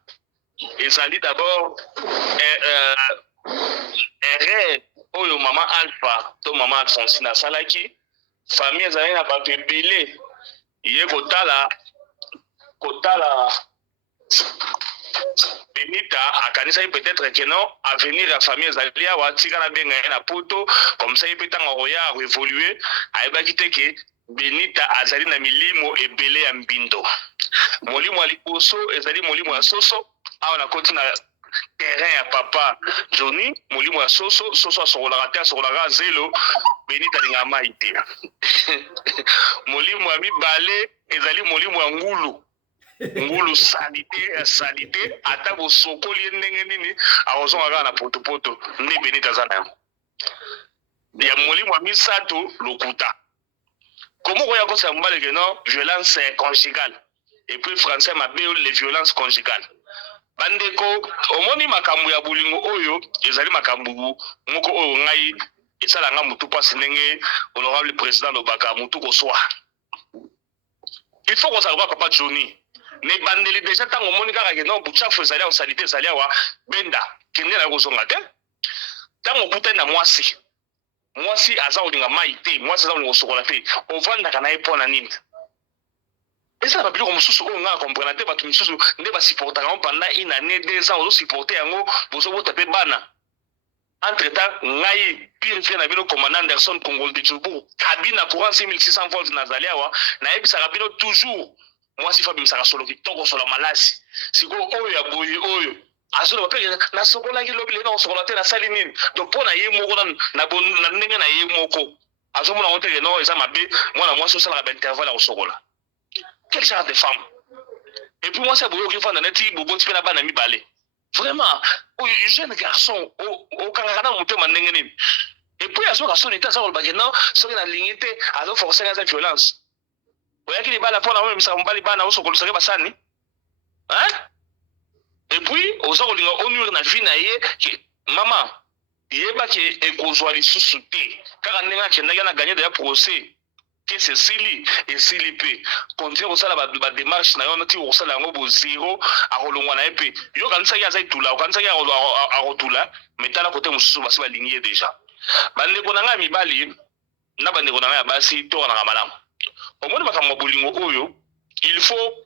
ezali d'abord erreur oyo mama Alpha to mama Alphonsine asalaki famille ezali na bato ebele ye kotala Benita akanisa peut-être que non avenir ya famille zalia wa tika na benga na poto comme ça ipetanga oya évoluer ayebaki te ke Benita azali na milimo ebele ya mbindo molimo aliposo ezali molimo ya soso awa na koti na terrain ya papa Johnny molimo ya soso asokolaka te asokolaka zelo Benita linga mai te molimo ya mibale ezali molimo ya ngulu salite ata bosokoli ndenge nini akozonga kaka na potopoto nde Benita aza na yango ya molimo ya misato lokuta komo koya kosa mobali ke non violence conjugale et puis français mabe les violences conjugales bandeko omoni makambo ya bolingo oyo ezali makambo moko oyo ngai esalanga mutu pasi ndenge honorable président lobaka mutu koswa il faut kosala kwa papa Johnny ne bandeli déjà tango moni kaka ke non buchafu ezali ya salite ezali awa benda kende na kozonga te tango kuta na mwasi aza kolinga mai te mwasi aza kolinga kosokola te ovandaka na ye mpo na nini ezala babiloko mosusu oyo ngai akomprena te bato misusu nde basupportaka yango pendant une année 2 ans ozosupporte yango bozobota mpe bana entre temps ngai pire fie na bino commandant Anderson Congol de Djobourg kabina courant 6600 volts nazali awa nayebisaka bino toujours mwasi fa bimisaka solo kitoko solo malasi sikoyo oyo ya boye oyo azolo bape na sokolaki lobi lena osokola te na sali nini donc mpo na ye moko na ndenge na ye moko azomona ngo te no eza mabe mwana mwasi osalaka baintervalle ya kosokola quel genre de femme et puis mwasi aboye okifanda neti boboti mpe na bana mibale vraiment jeune garçon okangaka na motema ndenge nini et puis azoka soni te aza kolobaki no soki nalingi te azoforcenga eza violence oyaki libala mpo na omemisaka mobali bana osokolisaki basani et puis oza kolinga onure na vie na ye mama yebaki ekozwa lisusu te kaka ndenge akendaki na gagné de ya procès ke esili mpe continue kosala badémarche na yo noti kosala yango bozero akolongwa na ye mpe yo okanisaki aza etula okanisaki akotula me tala kote mosusu basi balingi ye déjà bandeko na ngai ya mibali na bandeko na ngai ya basi tokanaka malamu omoni makambo ya bolingo oyo il faut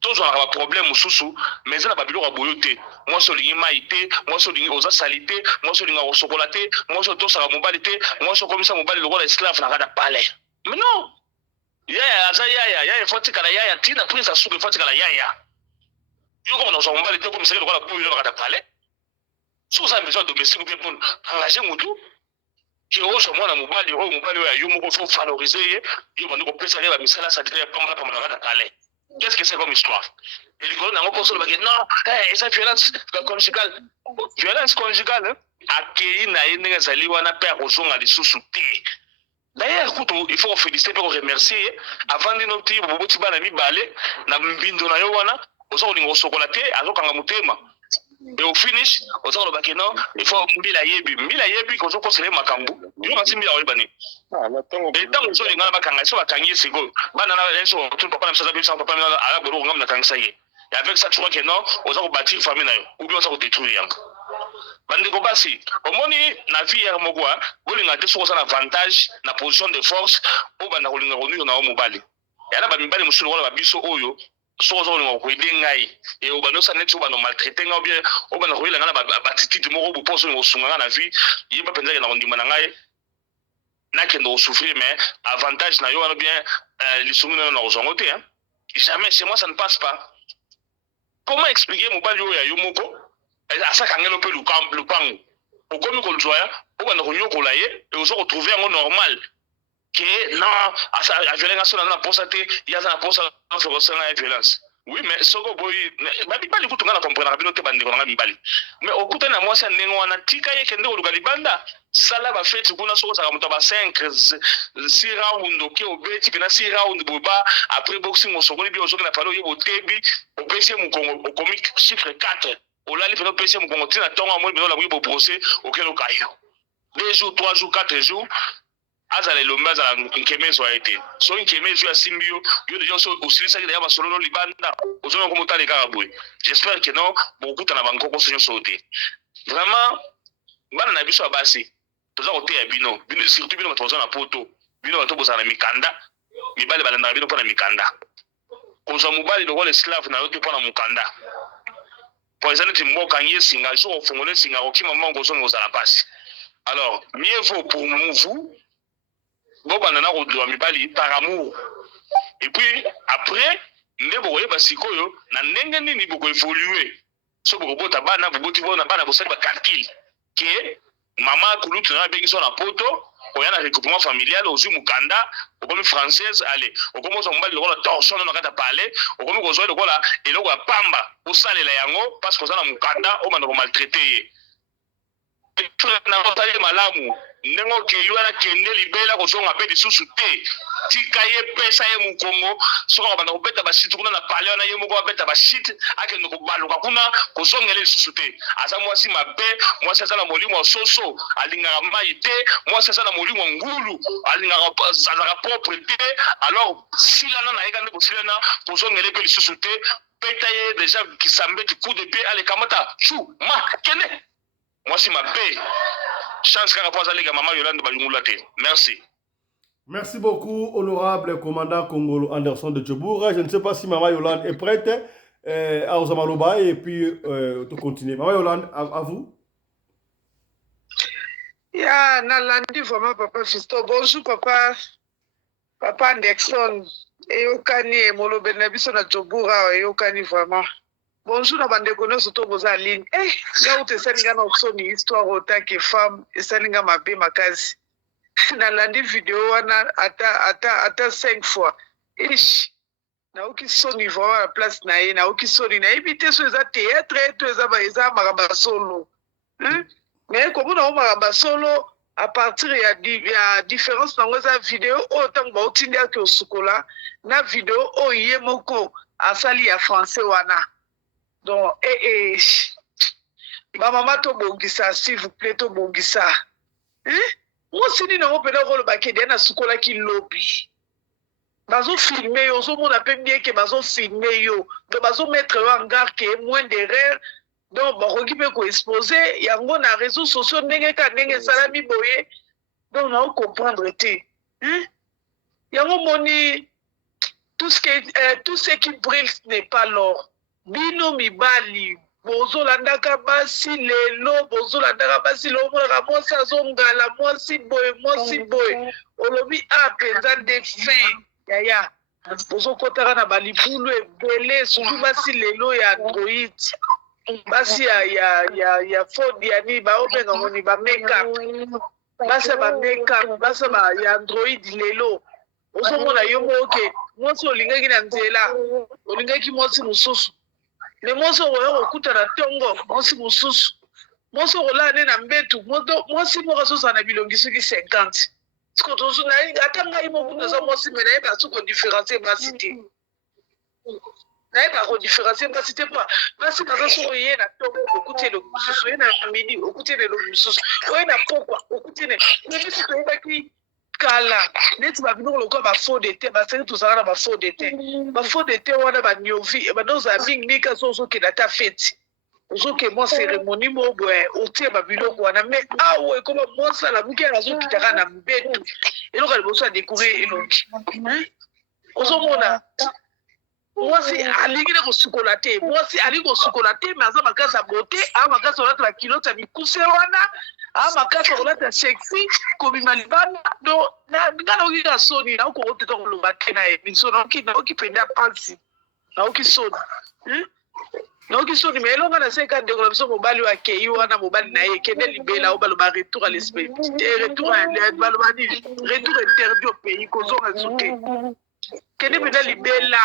tozwaka baproblème mosusu mais eza na babiloko ya boyo te mwasi olingi mai te mwasi olingi oza sali te mwasi olinga kosokola te mwasi otosaka mobali te mwasi okomisa mobali lokola esclave na kata palais mais non yaya aza yaya efatikala yaya ntina prince asuka efatikala yaya yo koma na kozwa mobali te komisaki lokola puyo na kata palais soki oza besoin domestique mpe mpona engage motu ke ozwa mwana mobali oyo ya yo moko fo valorize ye yo bandi kopesa ye bamisala sadika ya pambala na kata palais. Qu'est-ce que c'est comme histoire? Et le colonel n'a pas dit non, c'est violence conjugale. Violence conjugale, accueillir na yene zali wana pe akozonga lisusu te. D'ailleurs, écoute, il faut féliciter et remercier avant de nous dire boboti bana mibale na mbindo na yo wana ozo lingo sokola te azokanga mutema. Et au finish, ozo lo bakeno, il faut mbila yebi kozo kosele makambu. Yo ngasi mbila oyebani. Et tant que les gens bakanga so bakangi siko bana na lenso tout papa na msaza bisa papa na ala bolo ngam na kangisa ye. Et avec ça tu vois que non, ozo bâtir famille na yo ou bien ozo détruire yango. Bandeko basi, omoni na vie ya mogwa, bolinga te so na avantage na position de force o bana kolinga konu na o mobali. Ya na ba mibali musulu wala babiso oyo sozo linga ko ngai et o bano sa net so bano maltraiter nga ou bien o bana ko ilanga na ba tititi moko bu poso ngo sunga na vie, yeba penza na ndima na ngai. Na kendo souffrir mais avantage na yo wana bien les souvenirs na ozongo te hein. Jamais chez moi ça ne passe pas. Comment expliquer mobali yo ya yo moko asa kangelo pe lupango okomi ko nzoya obana ko nyokola ye et ozo retrouver ngo normal que non asa violenga sona na posa te ya za na posa na sona violence. Oui mais soko boy ba bali kutunga na comprendre bino te bandeko na mibali mais okuta na mwasi ndenge wana tika ye kende oluka libanda sala ba fete kuna soko saka muto ba 5 6 round oke obeti pena 6 round boba après boxing osokoli bi ozoki na palo yebo tebi opesi mukongo okomi chiffre 4 olali pena opesi mukongo tina tonga mo bi la bo procès okelo kayo 2 jours 3 jours 4 jours azala lomba za nkemezo a été so nkemezo ya simbio yo déjà so usilisa ile ya basolo libanda ozona ko mutale ka boy j'espère que non beaucoup na banko ko sonyo sauter vraiment bana na biso basi toza ko te ya bino surtout bino bato na poto bino bato boza na mikanda mibale balanda bino pona mikanda koza mobali lokola esclave na yote pona mukanda pour les années de mboka nye singa jour au fongolais singa oki maman gozo ngoza la passe. Alors mieux vaut pour vous bon banana ko doit mibali par amour. Et puis après ndebo yeba sikoyo na ndenge nini boko évoluer. So boko bota bana boboti bona bana bo sala calcul que maman kulutu na bengi so na poto oyana regroupement familial ozu mukanda okomi française allez okomo so mbali lokola torsion na kata parler okomi ko zo lokola eloko ya pamba osalela yango parce que ozana mukanda o manoko maltraiter na otale malamu ndengo keyuana kende libela ko zonga pe disusu te tika ye pesa ye mukongo soka banda kopeta ba shit kuna na parler na ye moko beta ba shit akendo ko baluka kuna ko zongele disusu te asa mwasi mabe mwasi asa na molimo soso alinga mai te mwasi asa na molimo ngulu alinga za propre te alors silana na yeka ndeko silana ko zongele pe disusu te peta ye déjà kisambe ti coup de pied ale kamata chou ma kene mwasi mabe chance qu'à rapport à les maman Yolande Balungulate. Merci. Merci beaucoup, honorable commandant Congolo Anderson de Djoboura. Je ne sais pas si Maman Yolande est prête à Osamaloba et puis tout continuer. Maman Yolande, à vous. Ya, Nalandi vraiment papa Fisto. Bonjour papa. Papa Anderson. Et Okani Molo Benabiso na Djoboura et Okani vraiment. Bonjour na bande kono soto boza ligne. Ga ute salinga na opsoni histoire autant que femme et salinga mabe makazi. Na landi vidéo wana ata 5 fois. Ish. Na oki soni voir la place na ye na oki soni na ibite so za théâtre to za ba eza maramba solo. Mais comme na maramba solo à partir ya différence na ngoza vidéo autant ba otindia ke osukola na vidéo o ye moko asali ya français wana. Donc, ma maman to bongisa, s'il vous plaît, to bongisa. Moi, si nous n'avons pas de rôle, na sukola ki lobby. Bazo filmer, yo, so mon appelle bien que bazo filmer yo. Donc, bazo mettre en garde que moins d'erreur. Donc, baroki pe ko exposer, yango na réseaux sociaux, nenge ka nenge salami boye. Donc, on a comprendre te. Yango moni, tout ce qui brille n'est pas l'or. Bino mibali bozo landaka basi lelo bozo landaka basi lo mwana mwasi azongala mwasi boy olobi apeza de fin yaya bozo kotaka na balibulu ebele surtout basi lelo ya Android basi ya phone ya ni ba obenga ngoni ba makeup basi ba makeup basi ba ya Android lelo bozo mona yo moke mwasi olingaki na nzela olingaki mwasi mususu. Mais moi, je suis à Tongo, moi, je suis moi, je suis à Mbetu, moi, je suis à Bilongi, ce qui 50. Ce que je suis à moi, je suis différencier ma cité. Je suis différencier ma cité. Parce que je suis à Tongo, écoutez le Moussous, à midi, écoutez le Moussous, écoutez le kala neti ba bino lokwa ba faux d'été ba seri tozala na ba faux d'été wana ba nyovi ba noza bing nika so ke data fête ozo ke mo cérémonie mo boy otie ba biloko wana mais awe ko ba mo sala muke azo kitaka na mbetu eloko le boso a découvrir elongi ozo mona mwasi alingi na kosukola te mwasi alingi kosukola te mais aza makasa beauté a makasa olata ba kilota mikuse wana a makasa olata sexy kobima libana do na ngana okika soni na okoteta koloba te na emission na okipenda pansi na okisoni na okisoni mais elonga na 50 de biso mobali wa kei wana mobali na ye kende libela obaloba retour à l'esprit retour interdit au pays kozonga soute kende pena libela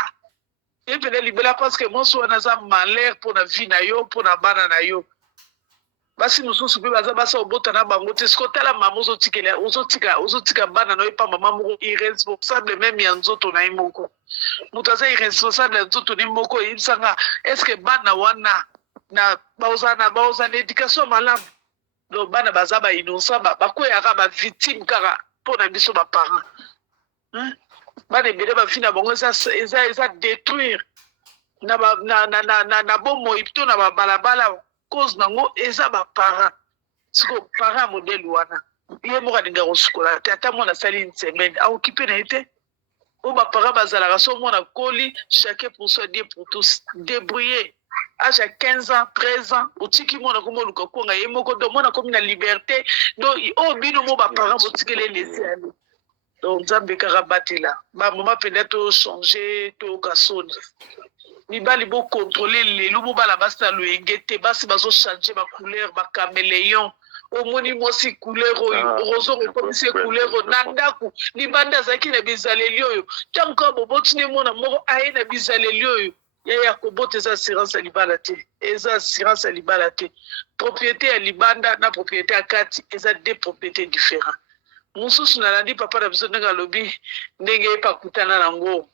et puis libéla parce que moi soit naza malheur pour la vie na yo pour na bana na yo basi mususu pe baza basa obota na bango te skota la mama ozotika bana na yo pa mama moko irresponsable même ya nzoto na imoko mutaza irresponsable ya nzoto ni moko ibsanga est-ce que bana wana na baoza na éducation malamu do bana baza ba innocent ba ko ya ba victime kaka pour na biso ba parents bana ebele bafina bango eza détruire na bomoi to na babalabala cause nango eza baparent siko parent modèle wana ye moko alinga kosukola te ata mwana asali une semaine aokipe na ye te oyo baparent bazalaka so mwana koli chacun pour soi Dieu pour tous débrouiller âge à 15 ans, 13 ans, otiki mona komo luka konga yemoko do mona komi na liberté do o bino mo ba parents botikele laisser aller. Donc nzambe kaka batela ba mama penda to changer to kasoni. Mibali bo contrôler lelo bo bala basi na loyenge basi bazo changer ba couleur ba caméléon. Omoni mosi couleur oyo rozo rekomisi couleur na ndako libanda zaki na bizaleli oyo tanko bobotine mona moko aye na bizaleli oyo ya kobota eza assurance ya libala te eza assurance ya libala te propriété ya libanda na propriété ya kati eza deux propriétés différents mosusu nalandi papa na biso ndenge alobi ndenge epakutana nango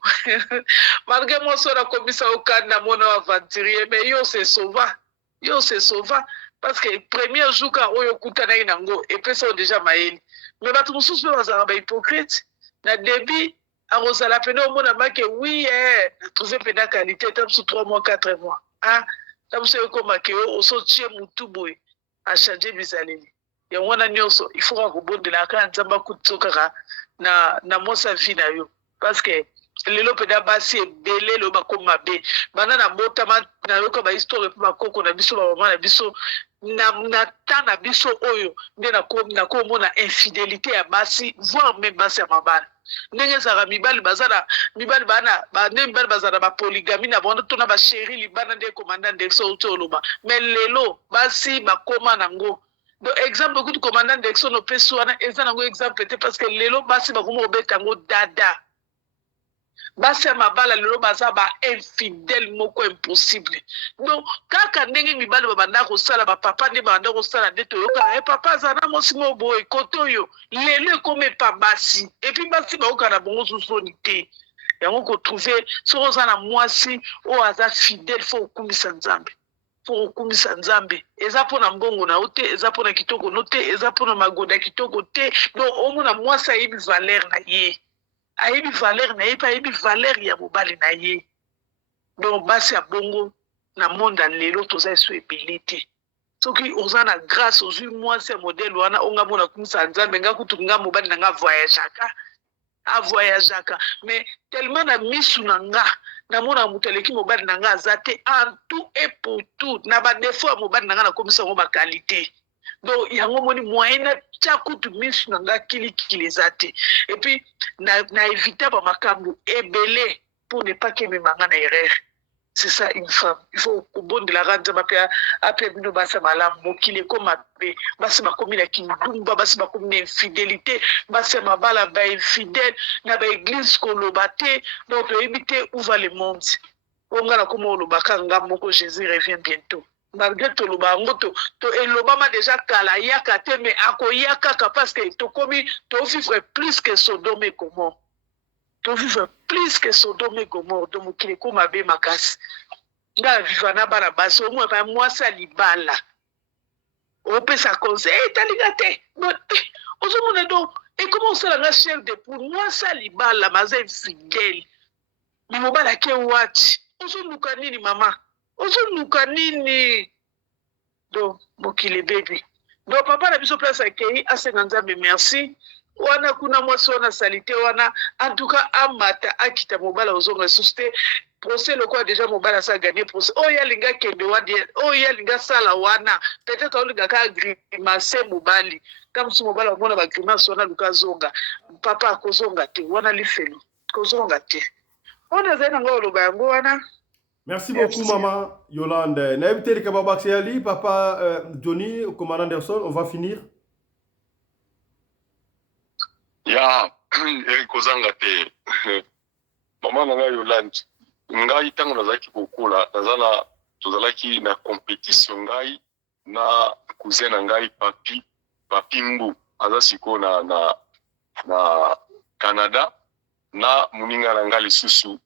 malgré moso nakomisa okanda mona aventurier mais yo se sauva parce que premier jour ka oyo kutana inango epesa déjà mayeli mais bato mosusu pe bazala ba hypocrite na début arosala pena omona make oui na trouvé pena qualité tamsu 3 mois 4 mois tamsu ekoma ke oso tie mutu boye a changer bizaleli ya wana nyonso il faut akobondela ka nzamba kutsoka na mosa vie na yo parce que lelo peda basi ebele lo bakoma be bana na botama na yoka ba histoire pe bakoko na biso ba mama na biso na tana biso oyo nde na komona infidélité ya basi voire même basi ya mabala ndenge ezaka mibali bazana mibali bana bande mibali bazana ba polygamie na bondo tona ba chéri libana nde commandant d'exo oloba mais lelo basi bakoma nango donc exemple kutu commandant d'exo no peso wana eza nango exemple te parce que lelo basi bakoma obeta ngo dada basi ya mabala lelo baza ba infidèle moko impossible donc kaka ndenge mibali babanda kosala bapapa nde babanda kosala nde toyoka papa azana mosi mo boye kote oyo lelo ekoma epa basi epuis basi bayoka na bongo susoni te yango kotrouve soki oza na mwasi oyo aza fidèle fo okumisa nzambe eza mpona mbongo na yo te eza mpona kitoko no te eza mpona magoda kitoko te donc omona mwasi ayebi valeur na ye ayebi valeur na ye mpe ayebi valeur ya mobali na ye donc basi ya bongo na monde lelo toza eso ebele te soki oza na grâce ozwi mwasi ya modele wana onga mona kumisa nzambe nga kutu nga mobali na nga avoyageaka mais tellement na misu na nga namona moto aleki mobali na nga aza te en tout et pour tout na badefo ya mobali na nga nakomisa yango bakalite donc yango moni moyen na tia kutu misu na nga kilikili eza te et puis na éviter bamakambo ebele pour ne pas kememanga na erreur. C'est ça une femme. Il faut au bon de la rendre après bino basa malamu mokile koma be basi bakomi na kindumba basi bakomi na infidélité basi mabala ba infidèle na ba église koloba te donc éviter où va le monde. Onga na komo lobaka ngamoko Jésus revient bientôt. Malgré tout to elobama déjà kala yaka te mais akoyaka parce que to komi to vivre plus que Sodome et Gomorrhe. To vivre plus que Sodome et Gomorrhe donc mokile koma be makasi. Nga vivana bana basi au moins pa mwasi alibala. Opesa conseil taligate. Bon ozomona donc et comment ça la chef de pour mwasi alibala maza infidèle. Mobala ke watch. Ozonuka nini mama? Ozonuka nini? Donc mokile bébé. Donc papa na biso place akei asenga nzambe merci. Wana kuna mwasi wana salite wana en tout cas amata akita mobala ozonga suste procès le quoi déjà mobala sa gagné procès oh ya linga kende wadi oh ya linga sala wana peut-être on linga ka grimace mobali comme si mobala mona ba grimace wana luka zonga papa akozonga te wana lifelo kozonga te ona zena ngolo bango wana. Merci beaucoup, maman Yolande. Naïbté Kababak Seali, papa Johnny, commandant Anderson, on va finir. Ya, kozanga te. Maman nanga Yolande, ngai tango nazaki kokola, nazala tozalaki na compétition ngai na cousin ngai papi Mbu, aza siko na Canada, na muninga nanga lisusu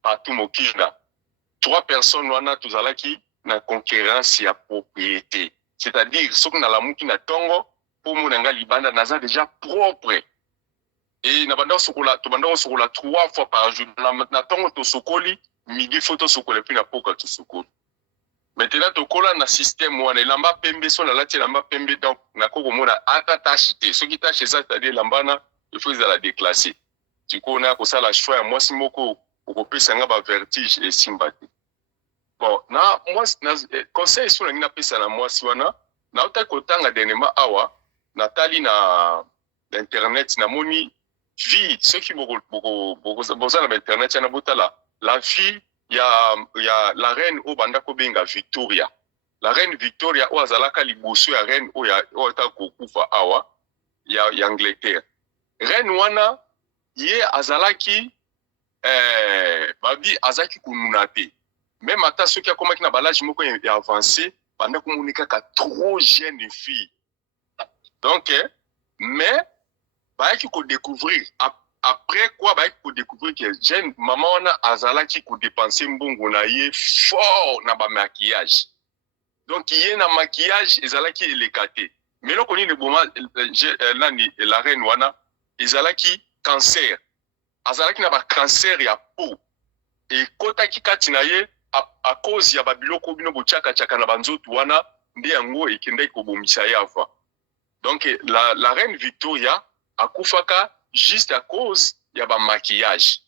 Patou Mokina. 3 personnes wana tozalaki na concurrence ya propriété. C'est-à-dire ceux qui na la muki na tongo pour monanga libanda naza déjà propre. Et na banda sokola to banda sokola 3 fois par jour na tongo to sokoli midi photo sokola puis na poka to sokoli. Maintenant to kola na système wana lamba pembe so na lati lamba pembe donc na koko mona ata tachité. Ce qui tâche ça c'est-à-dire lambana il faut la déclasser. Tu connais ko ça la choix moi si moko okopesa nga ba vertige et sympathie. bon na moi conseil sur na pesa na moi siwana na uta kotanga denema awa natali na internet na moni vie ceux qui boza na internet na botala la vie ya la reine o banda ko benga Victoria. La reine Victoria o azalaka liboso ya reine o ta kokufa awa ya Angleterre. Reine wana ye azalaki babi azaki kununate. Même ata soki akomaki na balage moko ya avancé banda komonika ka trop jeune fille. Donc mais bayaki ko découvrir après quoi bayaki ko découvrir que jeune maman wana azalaki ko dépenser mbongo na ye fort na ba maquillage. Donc il y a un maquillage ezalaki elekate. Mais là koni le boma nani la reine wana ezalaki cancer. Azalaki na ba cancer ya peau. Et kotaki kati na ye à cause ya babiloko bino bochaka chaka na banzoto wana nde yango ekendai ko bomisa ye ava. Donc la reine Victoria akufaka juste à cause ya ba maquillage.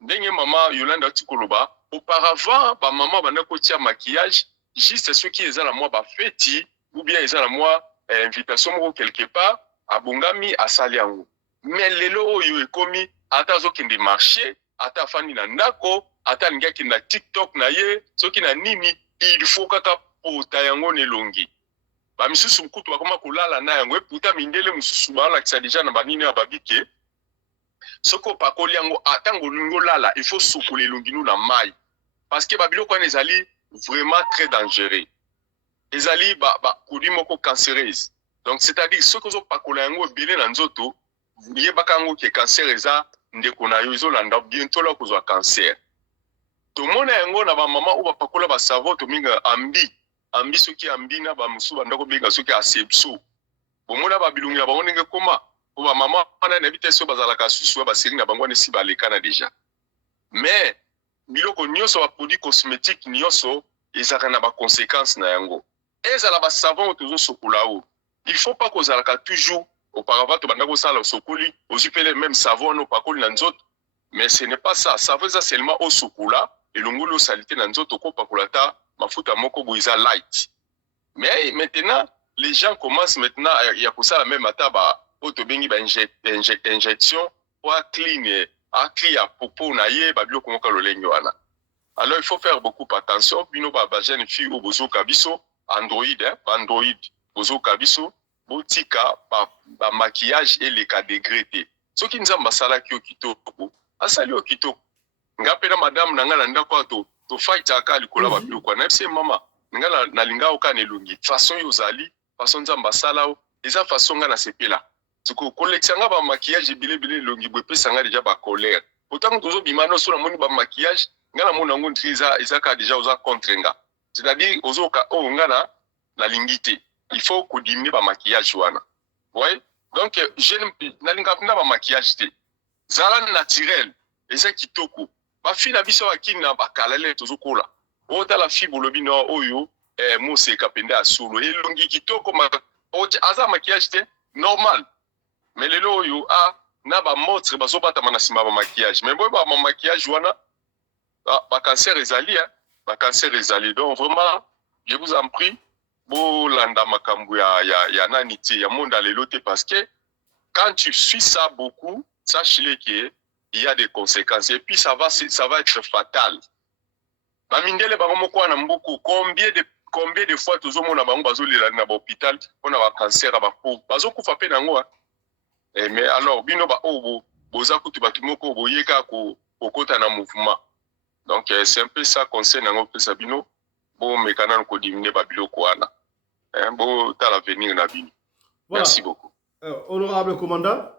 Ndenge maman Yolanda Tikoloba auparavant ba maman bana ko tia maquillage juste ceux qui ezala moi ba feti ou bien ezala moi invitation moko quelque part abongami asali yango. Mais lelo oyo ekomi ata zokende marché ata fani na ndako ata ngaki na TikTok na ye soki na nini il faut kaka pota yango nelongi. Ba misusu mkutu bakoma kolala na yango eputa mindele mususu bala kisa déjà na banini ya babike soko pakoli yango atango lingo lala il faut sokola elongi nu na mai parce que babiloko wana ezali vraiment très dangereux. Ezali produit moko cancéreuse. Donc c'est-à-dire ce que zo pakola yango ebele na nzoto yebaka yango ke cancer eza ndeko na yo ezolanda bientôt la kozwa cancer. To mona yango na ba mama o bapakola ba savon to minga ambi soki ambi na ba musu bandako benga soki asepso. Bomona ba bilungi na bango ndenge koma o ba mama wana na bitese bazalaka susu ba seringa bango ne si balekana déjà. Mais biloko nyonso ba produit cosmétique nyonso ezaka na ba conséquences na yango. Ezala ba savon tozo sokola o. Il faut pas kozalaka toujours auparavant to bandako sala sokoli ozipele même savon no pakoli na nzoto. Mais ce n'est pas ça. Savon ça seulement au sokola et l'ongolo salité na nzoto ko pakolata mafuta moko boiza light. Mais maintenant les gens commencent maintenant il y a pour ça la même ataba auto bengi ba injection pour clean à popo na ye ba biloko moka lolengi wana. Alors il faut faire beaucoup attention bino ba jeune fille au bozo kabiso Android bozo kabiso botika ba maquillage et les cas dégradés. Ce qui nous a masala ki okitoko asali okitoko ngapena madame nanga na ndako to fight aka likola ba biloko na fse mama nga na linga oka nelungi façon yozali façon nzamba sala o eza façon nga na sepela tiko collection nga ba maquillage bilebile longi bopesa nga déjà ba colère autant que tozo bimano sur la moni ba maquillage nga na mona ngo ntriza ezaka déjà oza contre nga c'est-à-dire ozoka o nga na lingité il faut ko diminuer ba maquillage wana ouais donc je na linga pina ba maquillage te zala naturel eza kitoko ba fi na biso akina bakalale tozokola ota la fi bolobi no oyo mose kapenda asolo elongi kitoko aza maquillage te normal mais lelo oyo na ba montre bazobata manasima ba maquillage mais boy ba maquillage wana ba cancer ezali ba cancer ezali donc vraiment je vous en prie bo landa makambu ya naniti ya monde lelo te parce que quand tu suis ça beaucoup sache-le que il y a des conséquences et puis ça va être fatal. Bamindele bango kwa na mbuku combien de fois tozomona bango bazolela na hôpital on a un cancer ba pauvre bazokufa pe nango mais alors bino ba obo boza kutu batu moko boyeka ko kokota na mouvement. Donc c'est un peu ça conseil nango pesa bino bo mekana ko diminuer ba biloko wana. Bo ta l'avenir na bino. Voilà. Merci beaucoup. Honorable commandant.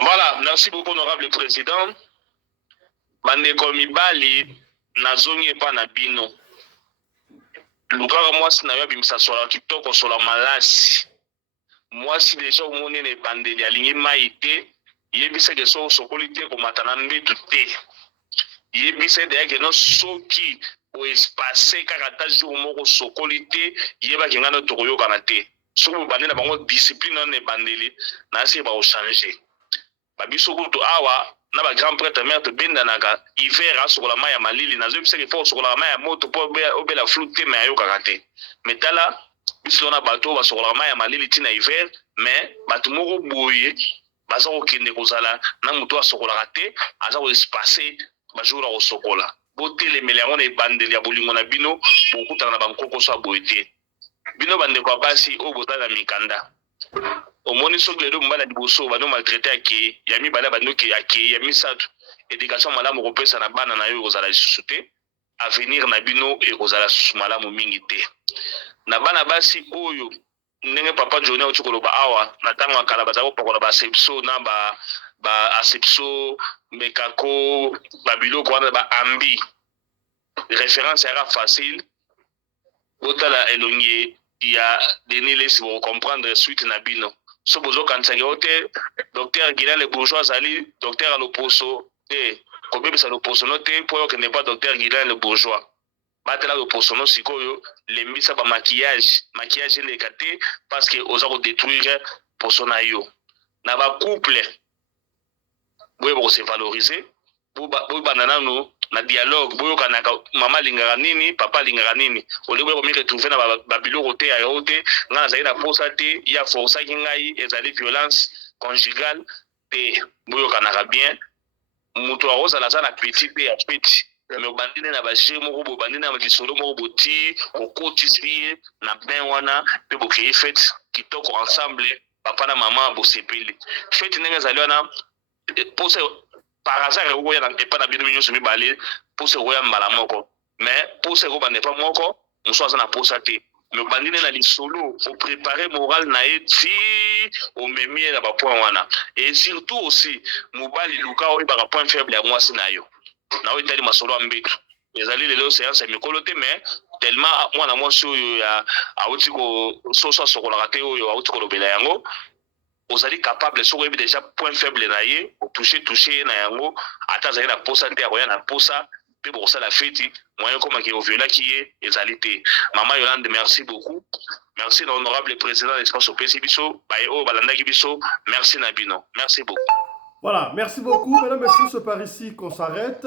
Voilà, merci beaucoup, honorable président. Bandeko mibali, nazongi pa na bino. Lukaka mwasi na yo bimisa sola kitoko sola malasi. Mwasi deja umone ne bandeli alingi maite, yebisa ke so sokolite ko matana mbetu te. Yebisa de ke no soki o espacer kaka jour moko sokolite, yeba ke ngana to koyoka na te. Soko bandela bango discipline ne bandeli, na se ba o changer. Babiso kutu awa na ba grand prêtre mère to benda naka hiver asokola mai ya malili na zo biseke fo sokola mai ya moto po obela flute mais ayo kakate metala biso na bato basokola mai ya malili tina hiver mais bato moko boye baza kokende kozala na moto asokolaka te aza koespace bajour ya kosokola botelemela yango na ebandeli ya bolingo na bino bokutana na bankoko so aboye te bino bandeko ya basi oyo bozala na mikanda omoni soki lelo mobali ya liboso bando maltraite ake ya mibale bandoki ake ya misato éducation malamu kopesa na bana na yo ekozala lisusu te avenir na bino ekozala susu malamu mingi te na bana basi oyo ndenge papa Johnny auti koloba awa na ntango ya kala baza kopakola baasepso na baasepso mekako babiloko wana baambi référence yaka facile botala elongi ya Denis Lesi comprendre suite na bino so bozokanisaki yo te docteur Guilain le bourgeois azali docteur aloposo te kobebisa loposo no te mpo okende pa docteur Guilain le bourgeois batela loposo no sikoyo lembisa bamaquillage eleka te parce que oza kodétruire poso na yo na bacouple boyeba kose valoriser boyebanda nano na dialogue boyokanaka mama alingaka nini papa alingaka nini olebo bomi retrouve na babiloko te yayo te ngai nazali na posa te ya forsaki ngai ezali violence conjugale te boyokanaka bien moto akozala aza na petit te ya peti me obandi nde na baje moko bobandi na lisolo moko boti okotisi ye na bain wana mpe bokei fete kitoko ensemble papa na mama bosepeli fete ndenge ezali wana posa par hasard okoya na epa na bino nyonso mibale posa okoya mbala moko mais posa ekobanda epa moko mosu aza na posa te me obandi nde na lisolo oprépare moral na ye ti omemi ye na bapoint wana et surtout aussi mobali luka oyebaka point faible ya mwasi na yo na oyo etali masolo ya mbetu ezali lelo séance ya mikolo te mais tellement mwana mwasi oyo auti soso asokolaka te oyo auti kolobela yango ozali capable soko oyebi déjà point faible na ye otouche ye na yango ata azali na posa te akoya na posa mpe bokosala feti moyen komaki oviolaki ye ezali te mama Yolande merci beaucoup merci na honorable président l'espace opesi biso baye oyo balandaki biso merci na bino merci beaucoup. Voilà, merci beaucoup. Mesdames et messieurs, c'est par ici qu'on s'arrête.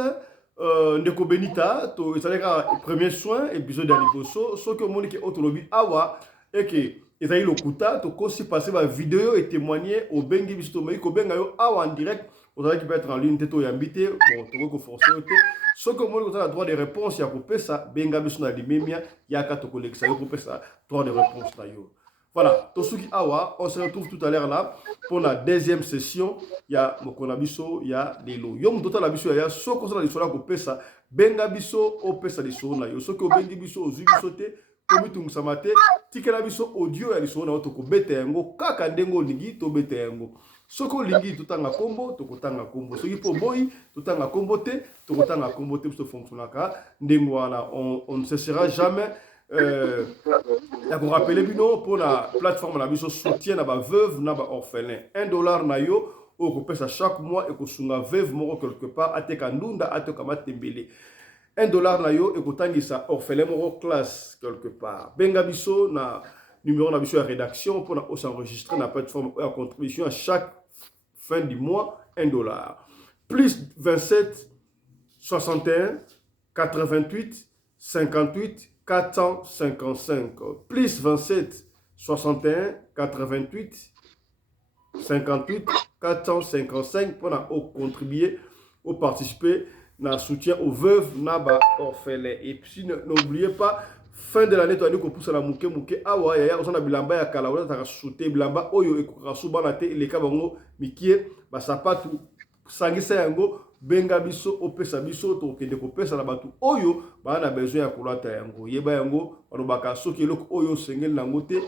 Ndeko Benita, to ezaleka premier soin épisode ya liboso soki omoni ke otolobi awa eke ezali lokuta to kosi passer ba vidéo et témoigner au bengi biso mais ko benga yo awa en direct ozalaki peut être en ligne te to yambite bon to ko forcer te soki omoni ko droit de réponse ya kopesa benga biso na limemia yaka to kolekisa yo kopesa droit de réponse na yo. Voilà, Tosuki Awa, on se retrouve tout à l'heure là pour la deuxième session. Il y a Mokonabiso, il y a Lelo. Yom total abiso ya so ko sala lisola ko pesa benga biso o pesa liso na yo. So ko bengi biso ozu biso te komitung samate tikela biso audio ya liso na to ko bete yango kaka ndengo lingi to bete yango. Soko lingi tutanga kombo to kotanga kombo. Soki po boy tutanga kombo te to kotanga kombo te so fonctionnaka ndengo wana on ne cessera jamais. Pour rappeler bino pour la plateforme la biso soutien na ba veuve na ba orphelin $1 na yo au kopesa chaque mois et ko sunga veuve moko quelque part ateka ndunda ateka matembele $1 na yo et kotangisa orphelin moko classe quelque part benga biso na numéro na biso ya rédaction pour na s'enregistrer na plateforme à contribution à chaque fin du mois $1 plus 27 61 88 58 455 plus 27 61 88 58 455 pour contribuer ou participer à soutien aux veuves naba orphelins. Et puis n'oubliez pas fin de l'année tu as dit qu'on pousse la mouke awa ya on a bilamba ya kala on a sauté bilamba oyo e kokasuba na te les kabango mikie ba sapatu sangisa yango benga biso opesa biso to kende kopesa na batu oyo ba na besoin ya kolata yango yeba yango balobaka soki eloko oyo sengeli nango te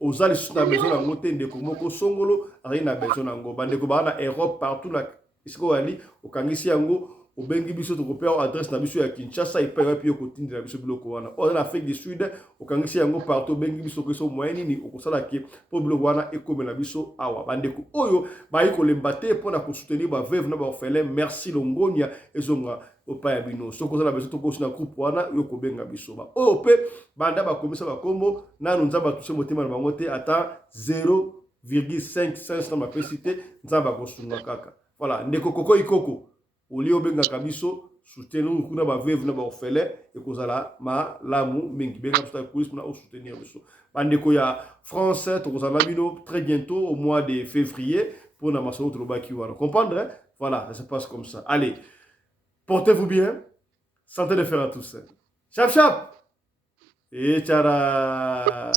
ozali na besoin nango te ndeko moko songolo ari na besoin nango bandeko ba na Europe partout na isiko ali okangisi yango obengi biso to kopea adresse na biso ya Kinshasa ipa pi okotindi na biso biloko wana o na Afrique du Sud okangisi yango partout bengi biso ko so moyen nini okosala ke po biloko wana ekome na biso awa bandeko oyo ba ikolemba te pona ko soutenir ba veuve na ba orphelin merci longonia ezonga opa ya bino soko za na besoin to ko na groupe wana yo ko benga biso ba o pe banda ba komisa ba kombo nanu nzamba touche motema na bango te ata 0,5 cents na mapesite nzamba ko sunga kaka. voilà ndeko koko ikoko oli obenga kabiso soutenir kuna ba veuve na ba orphelin et kozala malamu mingi benga tout pour na soutenir biso bandeko ya France tokozala bino très bientôt au mois de février pour na masolo trobaki wana comprendre hein? Voilà ça se passe comme ça allez portez-vous bien santé de fer à tous chap chap et tchara